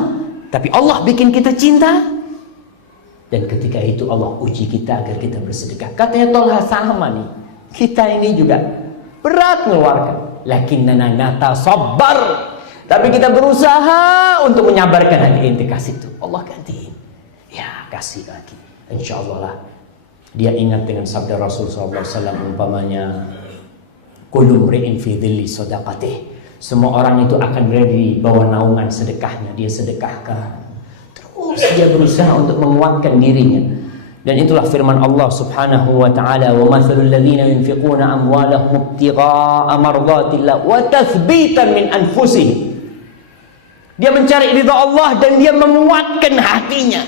Tapi Allah bikin kita cinta, dan ketika itu Allah uji kita agar kita bersedekah. Katanya Tolha sama nih, kita ini juga berat mengeluarkan. Lakinnana natasabbar, tapi kita berusaha untuk menyabarkan hati ente. Kasih tuh, Allah gantiin. Ya kasih lagi, insya Allah lah. Dia ingat dengan sabda Rasul SAW umpamanya, kullu mri'in fi dhilli sadaqatih. Semua orang itu akan berada di bawah naungan sedekahnya. Dia sedekahkan, terus dia berusaha untuk menguatkan dirinya. Dan itulah firman Allah Subhanahu wa taala, wa mathalul ladzina yunfiquna amwalahum ibtigha'a mardatillah wa tathbitan min anfusihim. Dia mencari ridha Allah dan dia menguatkan hatinya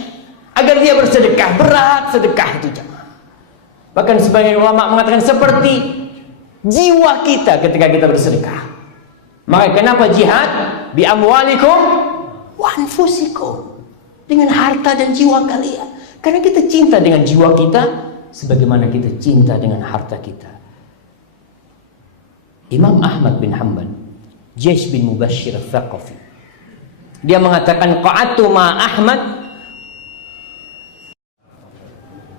agar dia bersedekah. Berat sedekah itu, jemaah. Bahkan sebagian ulama mengatakan seperti jiwa kita ketika kita bersedekah. Maka kenapa jihad? Bi amwalikum wa anfusikum, dengan harta dan jiwa kalian. Karena kita cinta dengan jiwa kita sebagaimana kita cinta dengan harta kita. Imam Ahmad bin Hanbal, Jais bin Mubashir al-Thaqafi, dia mengatakan qa'atu ma Ahmad.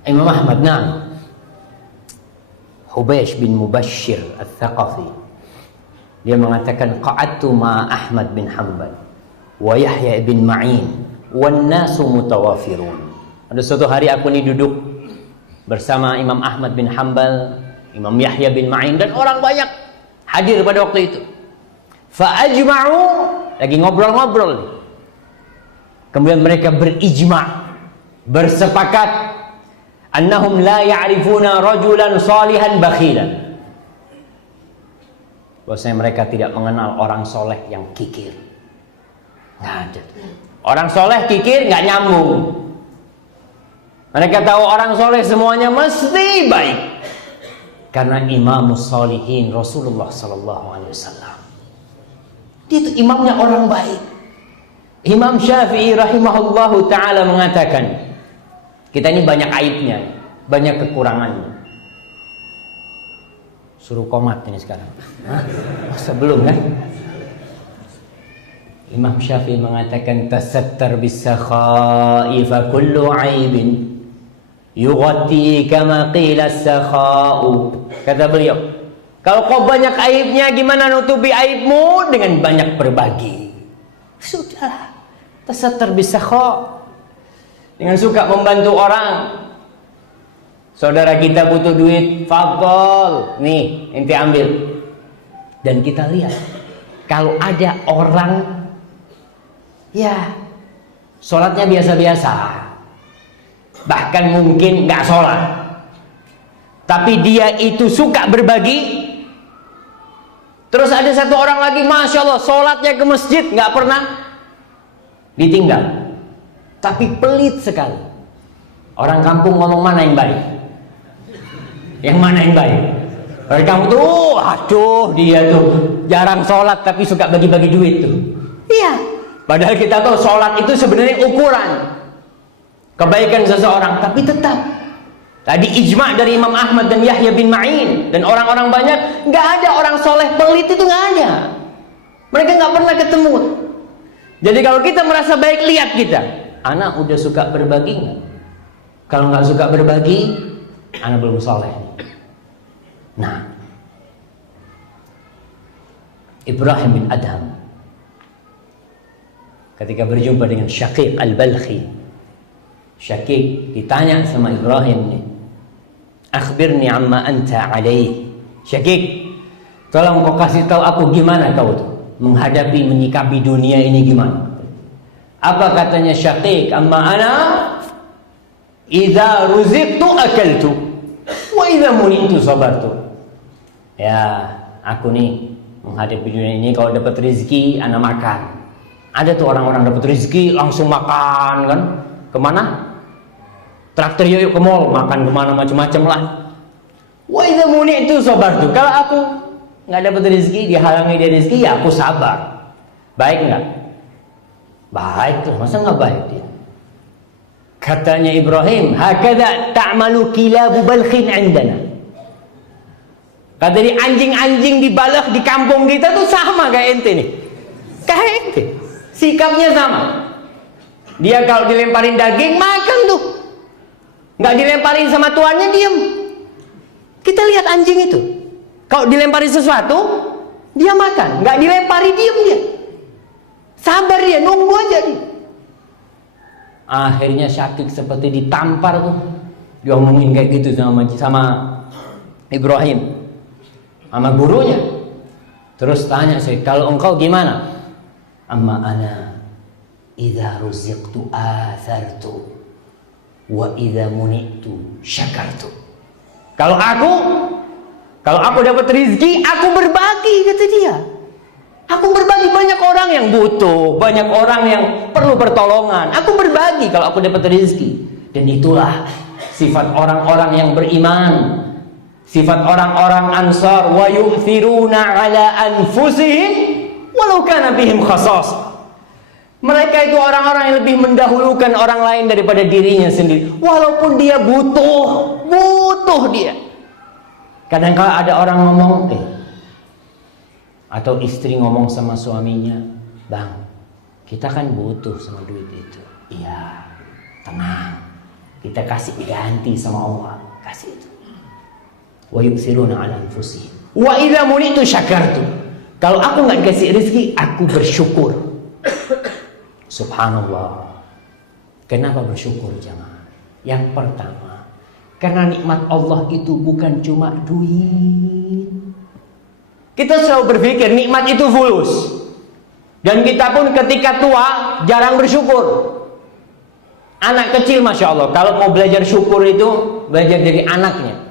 Imam Ahmad, na'am, Hubeish bin Mubashir al-Thaqafi, dia mengatakan qa'atu ma Ahmad bin Hanbal wa Yahya bin Ma'in wan nasu mutawafirun. Ada suatu hari aku ini duduk bersama Imam Ahmad bin Hanbal, Imam Yahya bin Ma'in, dan orang banyak hadir pada waktu itu. Fa ajma'u, lagi ngobrol-ngobrol. Kemudian mereka berijma', bersepakat, annahum la ya'rifuna rajulan salihan bakhilan. Bahwasanya mereka tidak mengenal orang soleh yang kikir. Nggak ada. Orang soleh kikir nggak nyambung. Mereka tahu orang soleh semuanya mesti baik, karena imamus solihin Rasulullah Sallallahu Alaihi Wasallam. Dia itu imamnya orang baik. Imam Syafi'i rahimahullahu taala mengatakan, kita ini banyak aibnya, banyak kekurangannya. Suruh komat ini sekarang. Sebelum kan? Imam Syafi'i mengatakan, tasattar bisakha'i fa kullu aibin yughatti kama qila as-sakha'u. Kata beliau, kalau kau banyak aibnya, gimana nutupi aibmu? Dengan banyak berbagi. Sudah, tasattar bisakha', dengan suka membantu orang. Saudara kita butuh duit, fadhol, nih ente ambil. Dan kita lihat, kalau ada orang ya sholatnya biasa-biasa, bahkan mungkin nggak sholat, tapi dia itu suka berbagi. Terus ada satu orang lagi, masya Allah, sholatnya ke masjid nggak pernah ditinggal, tapi pelit sekali. Orang kampung ngomong mana yang baik? Yang mana yang baik? Orang kampung tuh, aduh dia tuh jarang sholat tapi suka bagi-bagi duit tuh. Iya. Padahal kita tahu sholat itu sebenarnya ukuran kebaikan seseorang, tapi tetap tadi ijma' dari Imam Ahmad dan Yahya bin Ma'in dan orang-orang banyak, nggak ada orang soleh pelit, itu nggak ada. Mereka nggak pernah ketemu. Jadi kalau kita merasa baik, lihat kita, anak udah suka berbagi nggak? Kalau nggak suka berbagi, anak belum soleh. Nah, Ibrahim bin Adham ketika berjumpa dengan Syaqiq al-Balkhi, Syaqiq ditanya sama Ibrahim nih, akhbirni amma anta alaih. Syaqiq, tolong kau kasih tahu aku gimana kau tuh menghadapi, menyikapi dunia ini gimana. Apa katanya Syaqiq? Amma ana idza ruziqtu akaltu wa idza munitu sabartu. Ya, aku nih menghadapi dunia ini, kalau dapat rezeki anak makan. Ada tuh orang-orang dapat rezeki langsung makan kan? Kemana? Traktir yuk ke mall, makan kemana macam-macam lah. Wa idza munitu sabartu. Kalau aku nggak dapat rezeki, dihalangi dari rezeki, ya aku sabar. Baik nggak? Baik tuh, masa nggak baik dia? Katanya Ibrahim, hakadha ta'malu kilabu balkhin indana. Kata dia, anjing-anjing dibalak di kampung kita tuh sama kayak ente nih. Kayak ente. Sikapnya sama. Dia kalau dilemparin daging, makan tuh. Nggak dilemparin sama tuannya, diem. Kita lihat anjing itu. Kalau dilemparin sesuatu, dia makan. Nggak dilempari, diem dia. Sabar dia, nunggu aja dia. Akhirnya Syakik seperti ditampar tuh. Dia ngomongin kayak gitu sama Ibrahim, sama gurunya. Terus tanya saya, kalau engkau gimana? Amma ana idza ruziqtu athartu wa idza muni'tu syakartu. Kalau aku dapat rezeki, aku berbagi, kata dia. Aku berbagi, banyak orang yang butuh, banyak orang yang perlu pertolongan. Aku berbagi kalau aku dapat rezeki. Dan itulah sifat orang-orang yang beriman. Sifat orang-orang Ansar, wa yu'thiruna ala anfusihim walau kana bihim khasas. Mereka itu orang-orang yang lebih mendahulukan orang lain daripada dirinya sendiri, walaupun dia butuh dia. Kadang-kala ada orang ngomong, atau istri ngomong sama suaminya, "Bang, kita kan butuh sama duit itu." Iya, tenang, kita kasih ganti sama Allah, kasih itu. Wa yu'thiruna ala anfusihim wa idza munitu syakartu. Kalau aku nggak dikasih rezeki, aku bersyukur. Subhanallah. Kenapa bersyukur jemaah? Yang pertama, karena nikmat Allah itu bukan cuma duit. Kita selalu berpikir nikmat itu fulus. Dan kita pun ketika tua jarang bersyukur. Anak kecil Masya Allah, kalau mau belajar syukur itu belajar dari anaknya.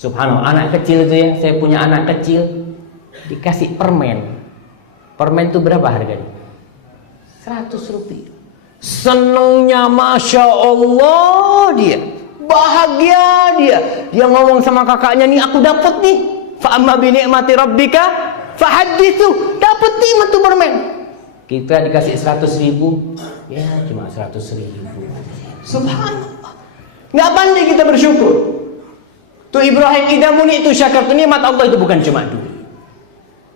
Subhanallah, anak kecil itu ya, saya punya anak kecil dikasih permen. Permen itu berapa harganya? 100 rupiah. Senengnya Masya Allah dia. Bahagia dia. Dia ngomong sama kakaknya, nih aku dapat nih. Fa'amma binikmati rabbika fahadithu. Dapat nikmat tuh permen. Kita dikasih 100 ribu, ya cuma 100 ribu. Subhanallah. Nggak pandai kita bersyukur. Tuh Ibrahim idamuni itu syakar, nikmat Allah itu bukan cuma duit.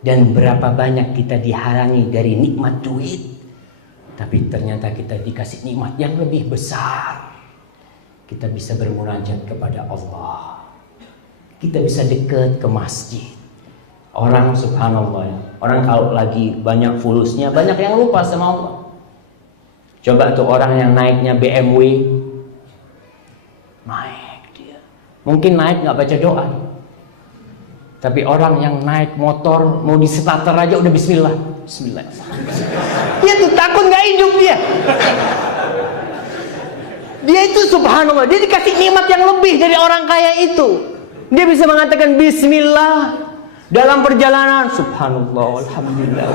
Dan berapa banyak kita dihalangi dari nikmat duit, tapi ternyata kita dikasih nikmat yang lebih besar. Kita bisa bermunajat kepada Allah. Kita bisa dekat ke masjid. Orang subhanallah ya, orang kalau lagi banyak fulusnya, banyak yang lupa sama Allah. Coba tuh orang yang naiknya BMW, naik dia, mungkin naik nggak baca doa. Tapi orang yang naik motor mau di starter aja udah bismillah, bismillah. Dia tuh takut nggak hidup dia. Dia itu subhanallah, dia dikasih nikmat yang lebih dari orang kaya itu. Dia bisa mengatakan bismillah dalam perjalanan, subhanallah, alhamdulillah.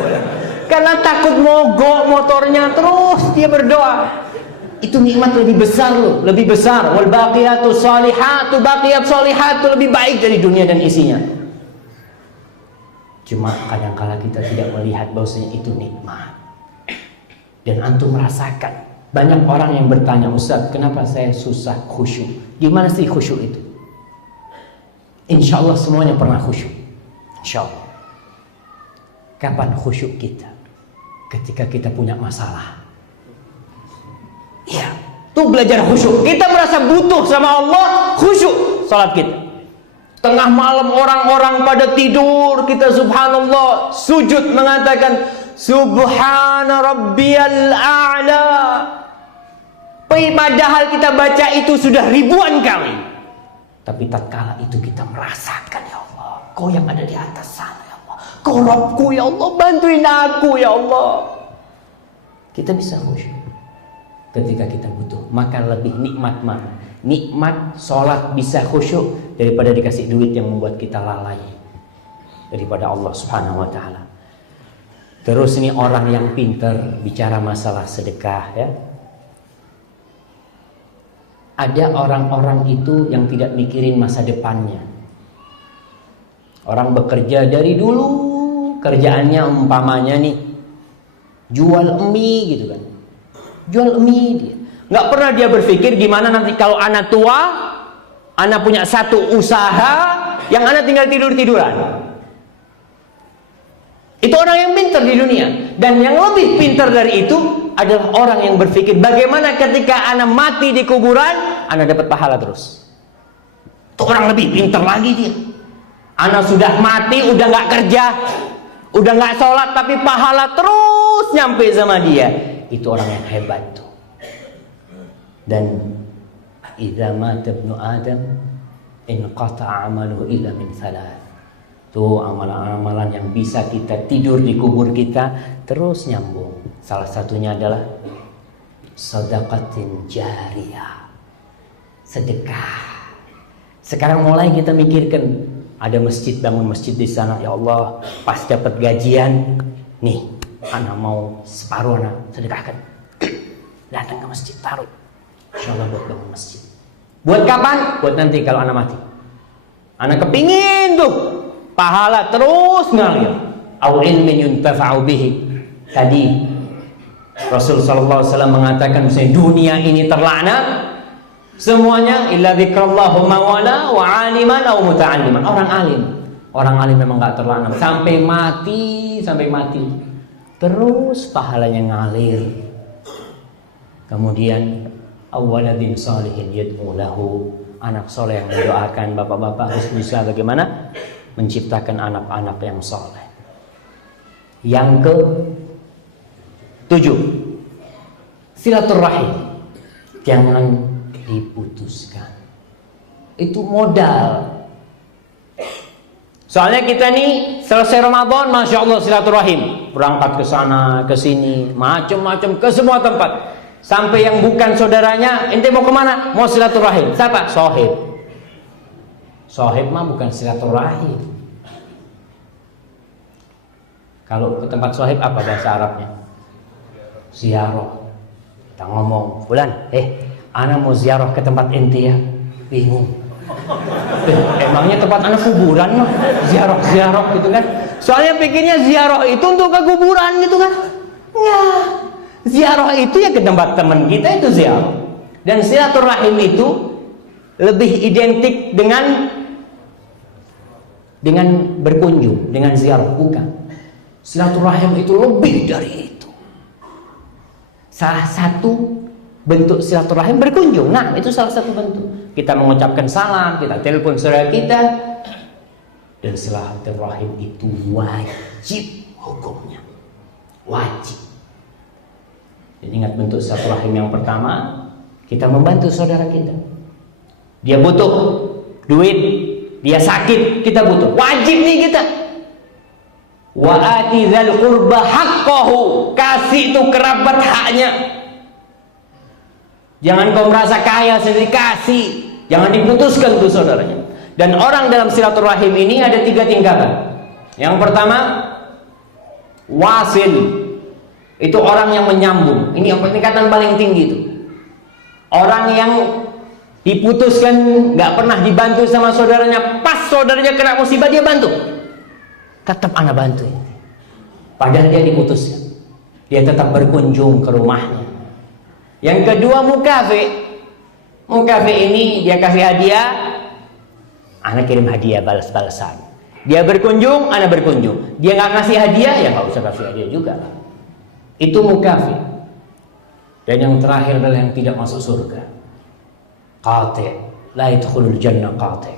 Karena takut mogok motornya, terus dia berdoa. Itu nikmat lebih besar loh, lebih besar. Wal baqiyatu salihatu, baqiyat salihatu lebih baik dari dunia dan isinya. Cuma kadang-kala kita tidak melihat bahwasanya itu nikmat. Dan antum merasakan, banyak orang yang bertanya, "Ustaz, kenapa saya susah khusyuk?" Gimana sih khusyuk itu? Insya Allah semuanya pernah khusyuk. Insya Allah. Kapan khusyuk kita? Ketika kita punya masalah. Ya, tuh belajar khusyuk. Kita merasa butuh sama Allah, khusyuk salat kita. Tengah malam orang-orang pada tidur, kita subhanallah sujud mengatakan subhana rabbiyal a'la. Padahal kita baca itu sudah ribuan kali. Tapi tatkala itu kita merasakan, ya Allah, Kau yang ada di atas sana, ya Allah. Kau Rabbku, ya Allah, bantuin aku, ya Allah. Kita bisa khusyuk ketika kita butuh. Maka lebih nikmat mana? Nikmat sholat bisa khusyuk daripada dikasih duit yang membuat kita lalai daripada Allah Subhanahu wa ta'ala. Terus ini orang yang pintar bicara masalah sedekah ya. Ada orang-orang itu yang tidak mikirin masa depannya. Orang bekerja dari dulu, kerjaannya umpamanya nih jual mie gitu kan. Jual mie dia. Nggak pernah dia berpikir gimana nanti kalau anak tua, anak punya satu usaha, yang ana tinggal tidur-tiduran. Itu orang yang pintar di dunia. Dan yang lebih pintar dari itu adalah orang yang berpikir bagaimana ketika ana mati di kuburan, ana dapat pahala terus. Itu orang lebih pintar lagi dia. Ana sudah mati, udah nggak kerja, udah nggak sholat, tapi pahala terus nyampe sama dia. Itu orang yang hebat tuh. Dan idza mata ibnu Adam inqata'a amaluhu illa min thalath. Tuh amalan-amalan yang bisa kita tidur di kubur kita terus nyambung. Salah satunya adalah sedekatin jariyah, sedekah. Sekarang mulai kita mikirkan, ada masjid, bangun masjid di sana, ya Allah, pas dapat gajian nih anak mau separuh anak sedekahkan. Datang ke masjid, taruh, insyaallah buat bangun masjid. Buat kapan? Buat nanti kalau anak mati. Anak kepingin tuh pahala terus ngalir. Au ilmin yuntafa'u bihi. Tadi Rasul sallallahu alaihi wasallam mengatakan misalnya dunia ini terlaknat semuanya illa dzikrallahu mawala wa 'aliman aw muta'alliman. Orang alim memang enggak terlaknat sampai mati. Terus pahalanya ngalir. Kemudian awwaladin salihin yad'u lahu, anak soleh yang mendoakan. Bapak-bapak harus bisa bagaimana menciptakan anak-anak yang soleh. Yang ke-7, silaturahim jangan diputuskan. Itu modal. Soalnya kita nih selesai Ramadan, masya Allah silaturahim, berangkat ke sana ke sini, macam-macam ke semua tempat. Sampai yang bukan saudaranya, ente mau kemana? Mau silaturahim. Siapa? Sohib. Sohib mah bukan silaturahim. Kalau ke tempat sohib apa bahasa Arabnya? Ziarah. Kita ngomong, Fulan, ana mau ziarah ke tempat ente ya. Bingung. Emangnya tempat anak kuburan mah? Ziarah gitu kan? Soalnya pikirnya ziarah itu untuk ke kuburan gitu kan? Ya. Ziarah itu ya ke tempat teman kita, itu ziarah. Dan silaturahim itu lebih identik dengan berkunjung, dengan ziarah, bukan. Silaturahim itu lebih dari itu. Salah satu bentuk silaturahim berkunjung. Nah, itu salah satu bentuk. Kita mengucapkan salam, kita telepon saudara kita. Dan silaturahim itu wajib hukumnya. Wajib. Jadi ingat bentuk silaturahim yang pertama, kita membantu saudara kita. Dia butuh duit, dia sakit, kita butuh. Wajib nih kita. Wa ati dzal qurba haqqahu, kasih itu kerabat haknya. Jangan kau merasa kaya sendiri, kasih. Jangan diputuskan tuh saudaranya. Dan orang dalam silaturahim ini ada 3 tingkatan. Yang pertama, wasil. Itu orang yang menyambung. Ini yang tingkatan paling tinggi itu. Orang yang diputuskan, nggak pernah dibantu sama saudaranya. Pas saudaranya kena musibah dia bantu. Tetap anak bantu. Padahal dia diputuskan. Dia tetap berkunjung ke rumahnya. Yang kedua mukafi. Mukafi ini dia kasih hadiah, anak kirim hadiah balas-balasan. Dia berkunjung, anak berkunjung. Dia nggak kasih hadiah, ya nggak usah kasih hadiah juga. Itu mukafi. Dan yang terakhir adalah yang tidak masuk surga. Qati', la yadkhulul jannah qati'.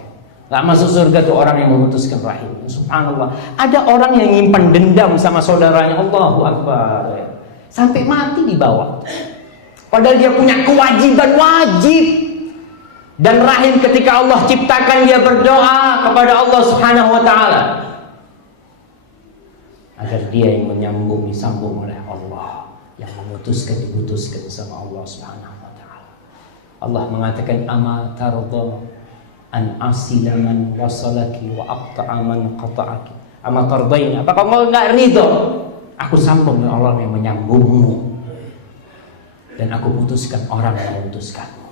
Enggak masuk surga tuh orang yang memutuskan rahim. Subhanallah. Ada orang yang nyimpan dendam sama saudaranya. Allahu Akbar. Sampai mati dibawa. Padahal dia punya kewajiban wajib. Dan rahim ketika Allah ciptakan dia berdoa kepada Allah Subhanahu wa taala. Agar dia yang menyambung disambung oleh Allah, yang memutuskan diputuskan sama Allah Subhanahu wa taala. Allah mengatakan ama tardha an asila man wasalaki wa aqta'a man qata'aki. Ama tardain, apa kamu enggak ridho aku sambung dengan Allah yang menyambungmu dan aku putuskan orang yang memutuskanmu.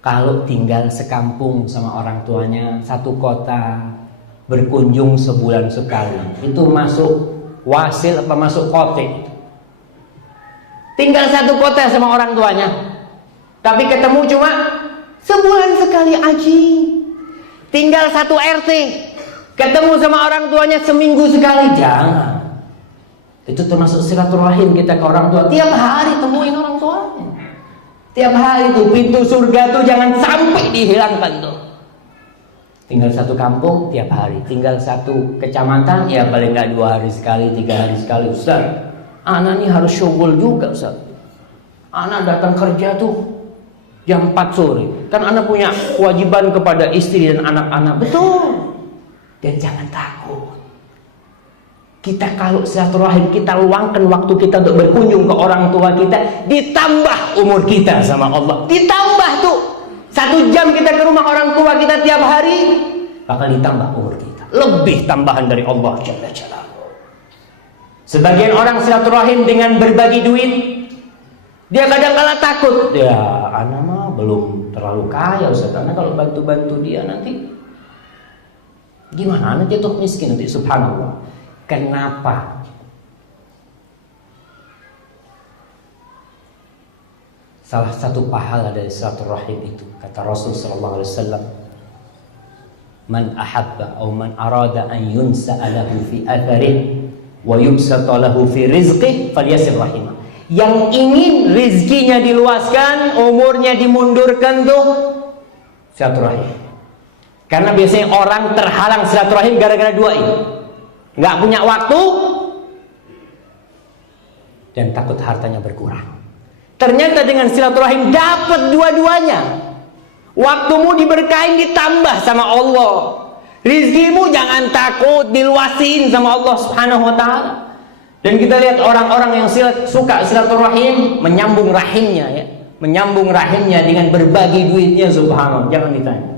Kalau tinggal sekampung sama orang tuanya, satu kota, berkunjung sebulan sekali, itu masuk wasil apa masuk qati'? Tinggal satu kota sama orang tuanya, tapi ketemu cuma sebulan sekali aja. tinggal satu RT, ketemu sama orang tuanya seminggu sekali, jangan. Itu termasuk silaturahim kita ke orang tua. Tiap hari temuin orang tuanya. Tiap hari tuh pintu surga tuh jangan sampai dihilangkan tuh. Tinggal satu kampung tiap hari, tinggal satu kecamatan ya paling nggak 2 hari sekali, 3 hari sekali. Ustaz, anak ini harus syughul juga Ustaz. Anak datang kerja tuh jam 4 sore. Kan anak punya kewajiban kepada istri dan anak-anak. Betul. Dan jangan takut. Kita kalau silaturahim, kita luangkan waktu kita untuk berkunjung ke orang tua kita, ditambah umur kita sama Allah. Ditambah tuh 1 jam kita ke rumah orang tua kita tiap hari, bakal ditambah umur kita. Lebih tambahan dari Allah Jalla Jalaluhu. Sebagian orang silaturahim dengan berbagi duit, dia kadang-kala takut. Ya, anak mah belum terlalu kaya Ustaz. Karena kalau bantu-bantu dia nanti gimana? Anak jatuh miskin nanti, subhanallah. Kenapa? Salah satu pahala dari silaturahim itu, kata Rasul sallallahu alaihi wasallam, man ahabba aw man arada an yunsa'a lahu fi atharihi wa yubsata lahu fi rizqihi falyasil rahimah. Yang ingin rizkinya diluaskan, umurnya dimundurkan tuh silaturahim. Karena biasanya orang terhalang silaturahim gara-gara 2 ini. Nggak punya waktu dan takut hartanya berkurang. Ternyata dengan silaturahim dapat dua-duanya. Waktumu diberkahin, ditambah sama Allah. Rizkimu jangan takut, diluasin sama Allah Subhanahu wa ta'ala. Dan kita lihat orang-orang yang suka silaturahim, menyambung rahimnya ya. Menyambung rahimnya dengan berbagi duitnya, subhanallah. Jangan ditanya.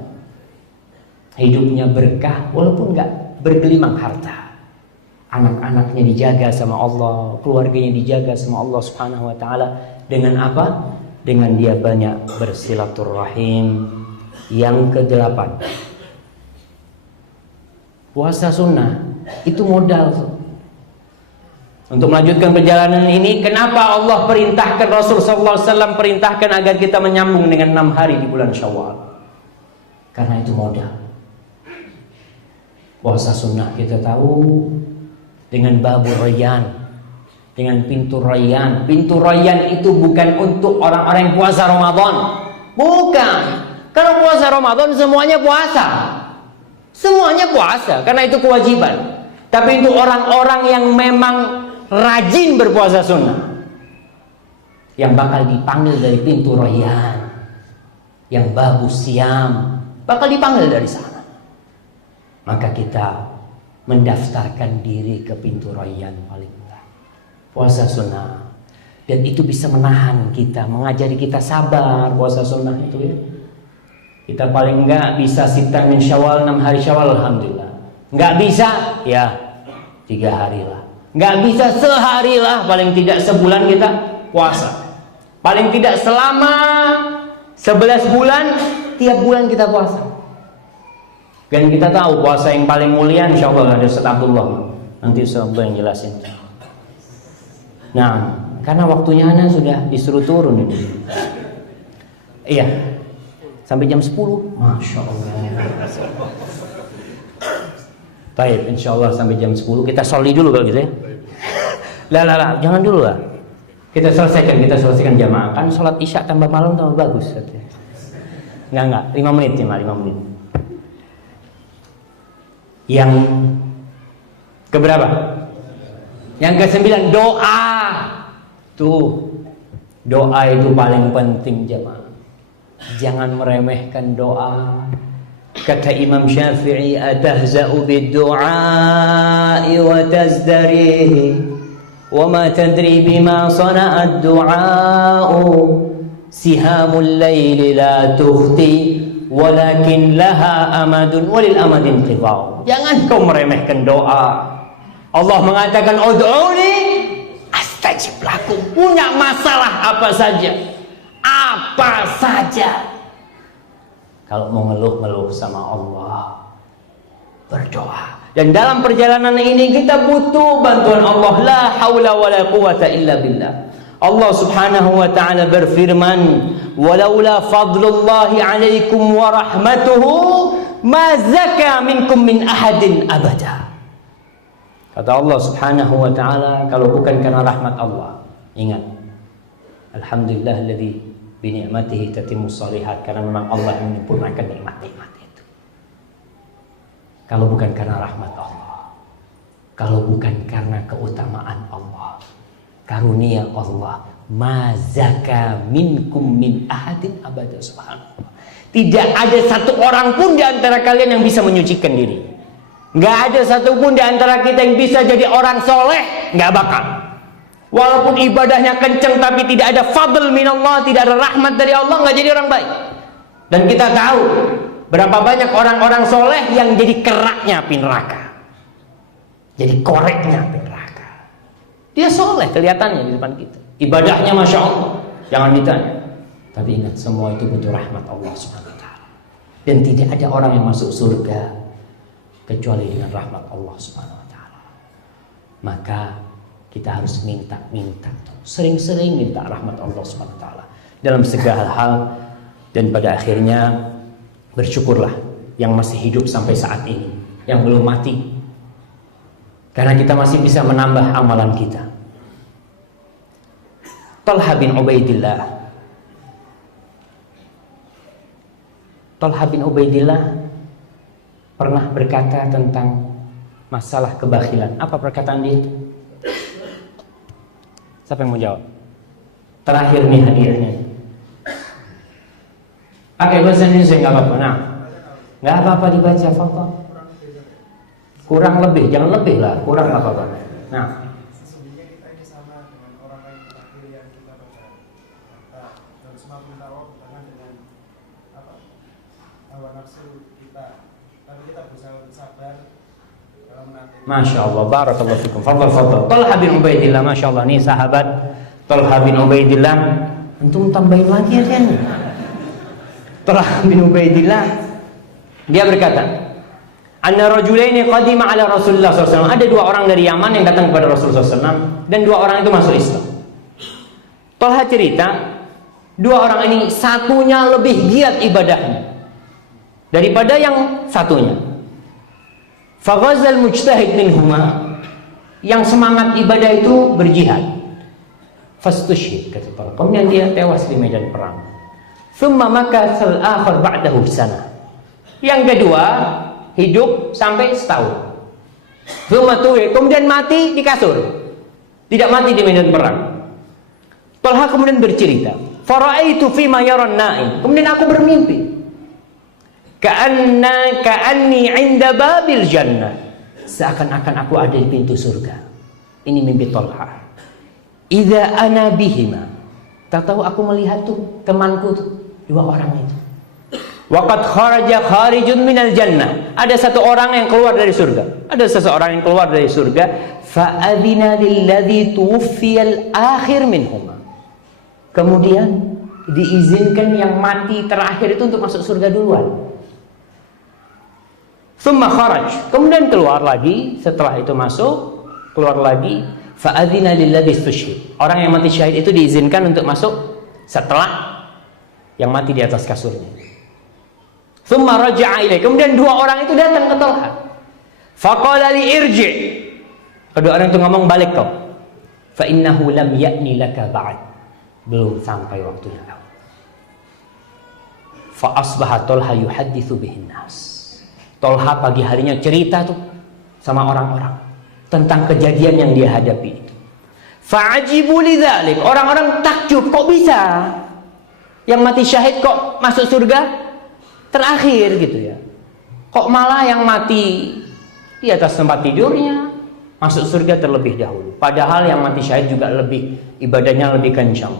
Hidupnya berkah walaupun nggak bergelimang harta. Anak-anaknya dijaga sama Allah, keluarganya dijaga sama Allah Subhanahu wa ta'ala. Dengan apa? Dengan dia banyak bersilaturahim. Yang ke-8, puasa sunnah. Itu modal untuk melanjutkan perjalanan ini. Kenapa Allah perintahkan, Rasul sallallahu alaihi wasallam perintahkan agar kita menyambung dengan 6 hari di bulan Syawal? Karena itu modal. Puasa sunnah kita tahu dengan babul rayyan, dengan pintu rayyan. Pintu rayyan itu bukan untuk orang-orang yang puasa Ramadan. Bukan. Kalau puasa Ramadan semuanya puasa. Semuanya puasa karena itu kewajiban. Tapi itu orang-orang yang memang rajin berpuasa sunnah, yang bakal dipanggil dari pintu rayyan, yang babu siam, bakal dipanggil dari sana. Maka kita mendaftarkan diri ke pintu rayyan paling enggak. Puasa sunnah. Dan itu bisa menahan kita, mengajari kita sabar. Puasa sunnah itu ya. Kita paling enggak bisa sitta min Syawal, 6 hari Syawal, alhamdulillah. Enggak bisa, ya 3 hari lah. Enggak bisa sehari lah, paling tidak sebulan kita puasa. Paling tidak selama 11 bulan, tiap bulan kita puasa. Dan kita tahu puasa yang paling mulia insyaallah ada Ustaz Abdullah. Nanti Ustaz Abdullah yang jelasin. Nah, karena waktunya Ana sudah disuruh turun ini. Iya. Sampai jam 10. Masya Allah. Baik, insyaallah sampai jam 10. Kita soli dulu kalau gitu ya. Lah, jangan dulu lah. Kita selesaikan jamaah. Kan sholat isya tambah malam tambah bagus. Enggak, 5 menit ya, 5 menit. Yang keberapa? Yang ke-9, doa. Tuh, doa itu paling penting jemaah. Jangan meremehkan doa. Kata Imam Syafi'i, atahza'u bid-du'a'i wa tazdarihi wa ma tadri bima sana'ad du'a'u sihamul layli la tukhti walakin laha amadun walil amadin qita'u. Jangan kau meremehkan doa. Allah mengatakan ud'uni astajib lakum. Punya masalah apa saja, kalau mau ngeluh sama Allah, berdoa. Dan dalam perjalanan ini kita butuh bantuan Allah. La haula wala quwata illa billah. Allah Subhanahu wa ta'ala berfirman, walaula fadlullahi alaikum wa rahmatuhu ma zaka minkum min ahadin abada. Kata Allah Subhanahu wa taala, kalau bukan karena rahmat Allah, ingat, alhamdulillahilladzi bi ni'matihi tatimmus shalihat, karena memang Allah yang menyempurnakan nikmat-nikmat itu. Kalau bukan karena rahmat Allah, kalau bukan karena keutamaan Allah, karunia Allah, ma zaka minkum min ahadin abada. Subhanallah. Tidak ada satu orang pun di antara kalian yang bisa menyucikan diri. Nggak ada satupun di antara kita yang bisa jadi orang soleh, nggak bakal. Walaupun ibadahnya kenceng, tapi tidak ada fadl minallah, tidak ada rahmat dari Allah, nggak jadi orang baik. Dan kita tahu berapa banyak orang-orang soleh yang jadi keraknya api neraka, jadi koreknya api neraka. Dia soleh kelihatannya di depan kita, ibadahnya masya Allah, jangan ditanya. Tapi ingat, semua itu butuh rahmat Allah Subhanahu wa taala. Dan tidak ada orang yang masuk surga kecuali dengan rahmat Allah Subhanahu wa taala. Maka kita harus minta, sering-sering minta rahmat Allah Subhanahu wa taala dalam segala hal. Dan pada akhirnya bersyukurlah yang masih hidup sampai saat ini, yang belum mati, karena kita masih bisa menambah amalan kita. Talha bin Ubaidillah pernah berkata tentang masalah kebakhilan. Apa perkataan dia? Siapa yang mau jawab? Terakhir nih hadiahnya. Pakai bahasa Indonesia nggak apa-apa. Nah, nggak apa-apa dibaca, Fadhal. Kurang lebih, jangan lebih lah. Kurang nggak apa-apa. Nah, sesungguhnya kita ini sama dengan orang yang terakhir yang kita baca. Dan semakin tahu bukan dengan hawa nafsu kita. Tapi kita berusaha bersabar dalam menanti. Masya Allah, barakallahu fikum. Fadhal. Talha bin Ubaidillah, Masya Allah, nih sahabat Talha bin Ubaidillah. Antum tambahin lagi ya kan? Talha bin Ubaidillah, dia berkata, anna rajulaini qadima ala Rasulullah SAW. Ada dua orang dari Yaman yang datang kepada Rasulullah SAW, dan dua orang itu masuk Islam. Talha cerita, dua orang ini satunya lebih giat ibadahnya daripada yang satunya. Faghazal mujtahid minhuma, yang semangat ibadah itu berjihad. Fastushhid, kata Talha. Kemudian dia tewas di medan perang. Thumma makasal akhar ba'dahu sana. Yang kedua hidup sampai setahun. Thumma tuwi, kemudian mati di kasur, tidak mati di medan perang. Talha kemudian bercerita, fara'aitu fima yaran na'im. Kemudian aku bermimpi, ka'anni 'inda babil jannah, seakan-akan aku ada di pintu surga. Ini mimpi Talha. Idza ana bihima, tak tahu aku melihat tuh temanku tuh, dua orang itu. Waqad kharaja kharijun minal jannah, ada satu orang yang keluar dari surga, ada seseorang yang keluar dari surga. Fa'adina lilladzi tuwfiyal akhir minhuma, kemudian diizinkan yang mati terakhir itu untuk masuk surga duluan. Thumma kharaj, kemudian keluar lagi, setelah itu masuk, keluar lagi. Fa'adina lilladzi istushhid, orang yang mati syahid itu diizinkan untuk masuk setelah yang mati di atas kasurnya. Thumma raja'a ilaih, kemudian dua orang itu datang ke Talha. Faqala li irji', kedua orang itu ngomong, balik kau. Fa innahu lam ya'ni laka ba'd, belum sampai waktunya kau. Fa asbaha Talha yuhadditsu bihin nas. Talha pagi harinya cerita tuh sama orang-orang tentang kejadian yang dia hadapi itu. Fa'ajibu lidzalik, orang-orang takjub, kok bisa yang mati syahid kok masuk surga terakhir gitu ya, kok malah yang mati di atas tempat tidurnya masuk surga terlebih dahulu, padahal yang mati syahid juga lebih ibadahnya lebih kencang.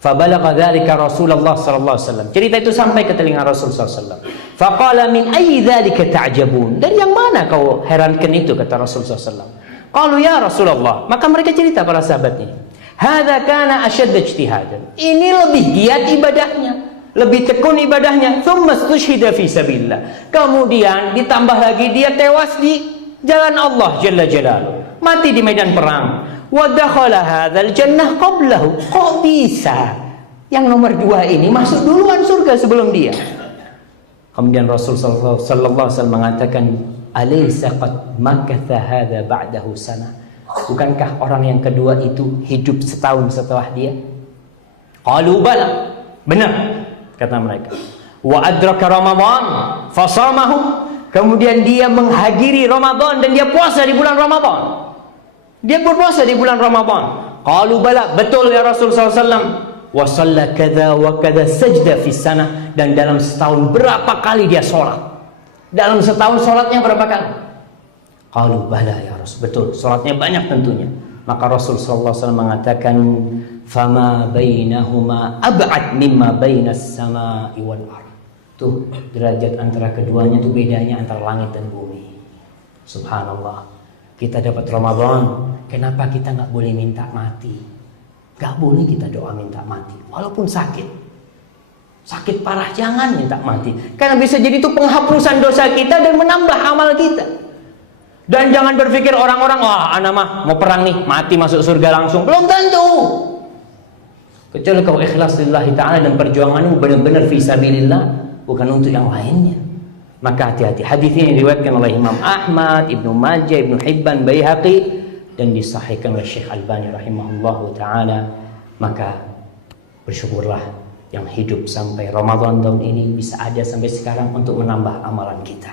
Fabalagha dzalika Rasulullah sallallahu alaihi wasallam, cerita itu sampai ke telinga Rasul sallallahu alaihi wasallam. Faqala min ayyi dzalika ta'jabun, dari yang mana kau herankan itu, kata Rasul sallallahu alaihi wasallam. Qalu ya Rasulullah, maka mereka cerita para sahabatnya, hadza kana ashadd ijtihadan, ini lebih giat ibadahnya, lebih tekun ibadahnya. Tsumma stushhida fi sabilillah, kemudian ditambah lagi dia tewas di jalan Allah jalla jalaluhu, mati di medan perang. Wa dakhala hadzal jannah qablahu, kok bisa yang nomor dua ini masuk duluan surga sebelum dia? Kemudian Rasul sallallahu alaihi wasallam mengatakan, "Alaysa qad makatha hadza ba'dahu sana?" Bukankah orang yang kedua itu hidup setahun setelah dia? Qalu bala. Benar, kata mereka. Wa adraka Ramadan fasamahu. Kemudian dia menghadiri Ramadan dan dia puasa di bulan Ramadan. Dia berpuasa di bulan Ramadan. Qalu bala, betul ya Rasul sallallahu alaihi wasallam. Wa shalla kadza wa kadza sajda fi sanah, dan dalam setahun berapa kali dia sholat? Dalam setahun sholatnya berapa kali? Qalu bala ya Rasul, betul, sholatnya banyak tentunya. Maka Rasul sallallahu alaihi wasallam mengatakan, fama bainahuma ab'ad mimma bainas sama'i wal ardh. Tuh, derajat antara keduanya tuh bedanya antara langit dan bumi. Subhanallah. Kita dapat Ramadan, kenapa kita nggak boleh minta mati? Gak boleh kita doa minta mati, walaupun sakit. Sakit parah jangan minta mati, karena bisa jadi itu penghapusan dosa kita dan menambah amal kita. Dan jangan berpikir orang-orang, wah anak mah mau perang nih, mati masuk surga langsung. Belum tentu. Kecuali kau ikhlas lillahi ta'ala dan perjuanganmu benar-benar fisabilillah, bukan untuk yang lainnya. Maka hati-hati. Hadis ini diriwayatkan oleh Imam Ahmad, Ibnu Majah, Ibnu Hibban, Baihaqi, dan disahihkan oleh Syekh Albani rahimahullahu ta'ala. Maka bersyukurlah yang hidup sampai Ramadan tahun ini bisa ada sampai sekarang untuk menambah amalan kita.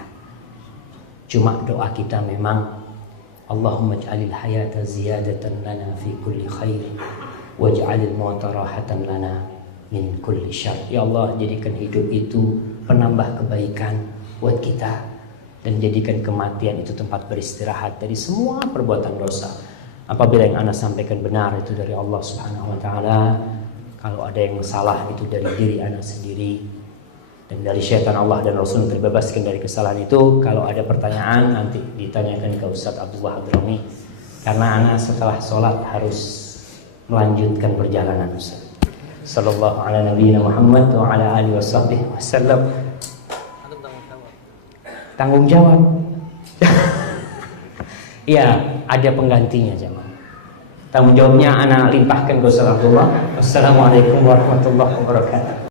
Cuma doa kita memang, Allahumma ij'alil hayata ziyadatan lana fi kulli khair waj'alil mauta rahatan lana min kulli syarr. Ya Allah, jadikan hidup itu penambah kebaikan buat kita, dan jadikan kematian itu tempat beristirahat dari semua perbuatan dosa. Apabila yang Anda sampaikan benar itu dari Allah Subhanahu wa taala, kalau ada yang salah itu dari diri Anda sendiri, dan dari syaitan Allah dan Rasul terbebaskan dari kesalahan itu. Kalau ada pertanyaan nanti ditanyakan ke Ustaz Abdullah Hadrami, karena Anda setelah sholat harus melanjutkan perjalanan Ustaz. Sallallahu ala nabiyina Muhammad wa ala alihi wasallam. Tanggung jawab. Ya, ada penggantinya jemaah. Tanggung jawabnya anak limpahkan ke Ustaz Abdullah. Wassalamualaikum warahmatullahi wabarakatuh.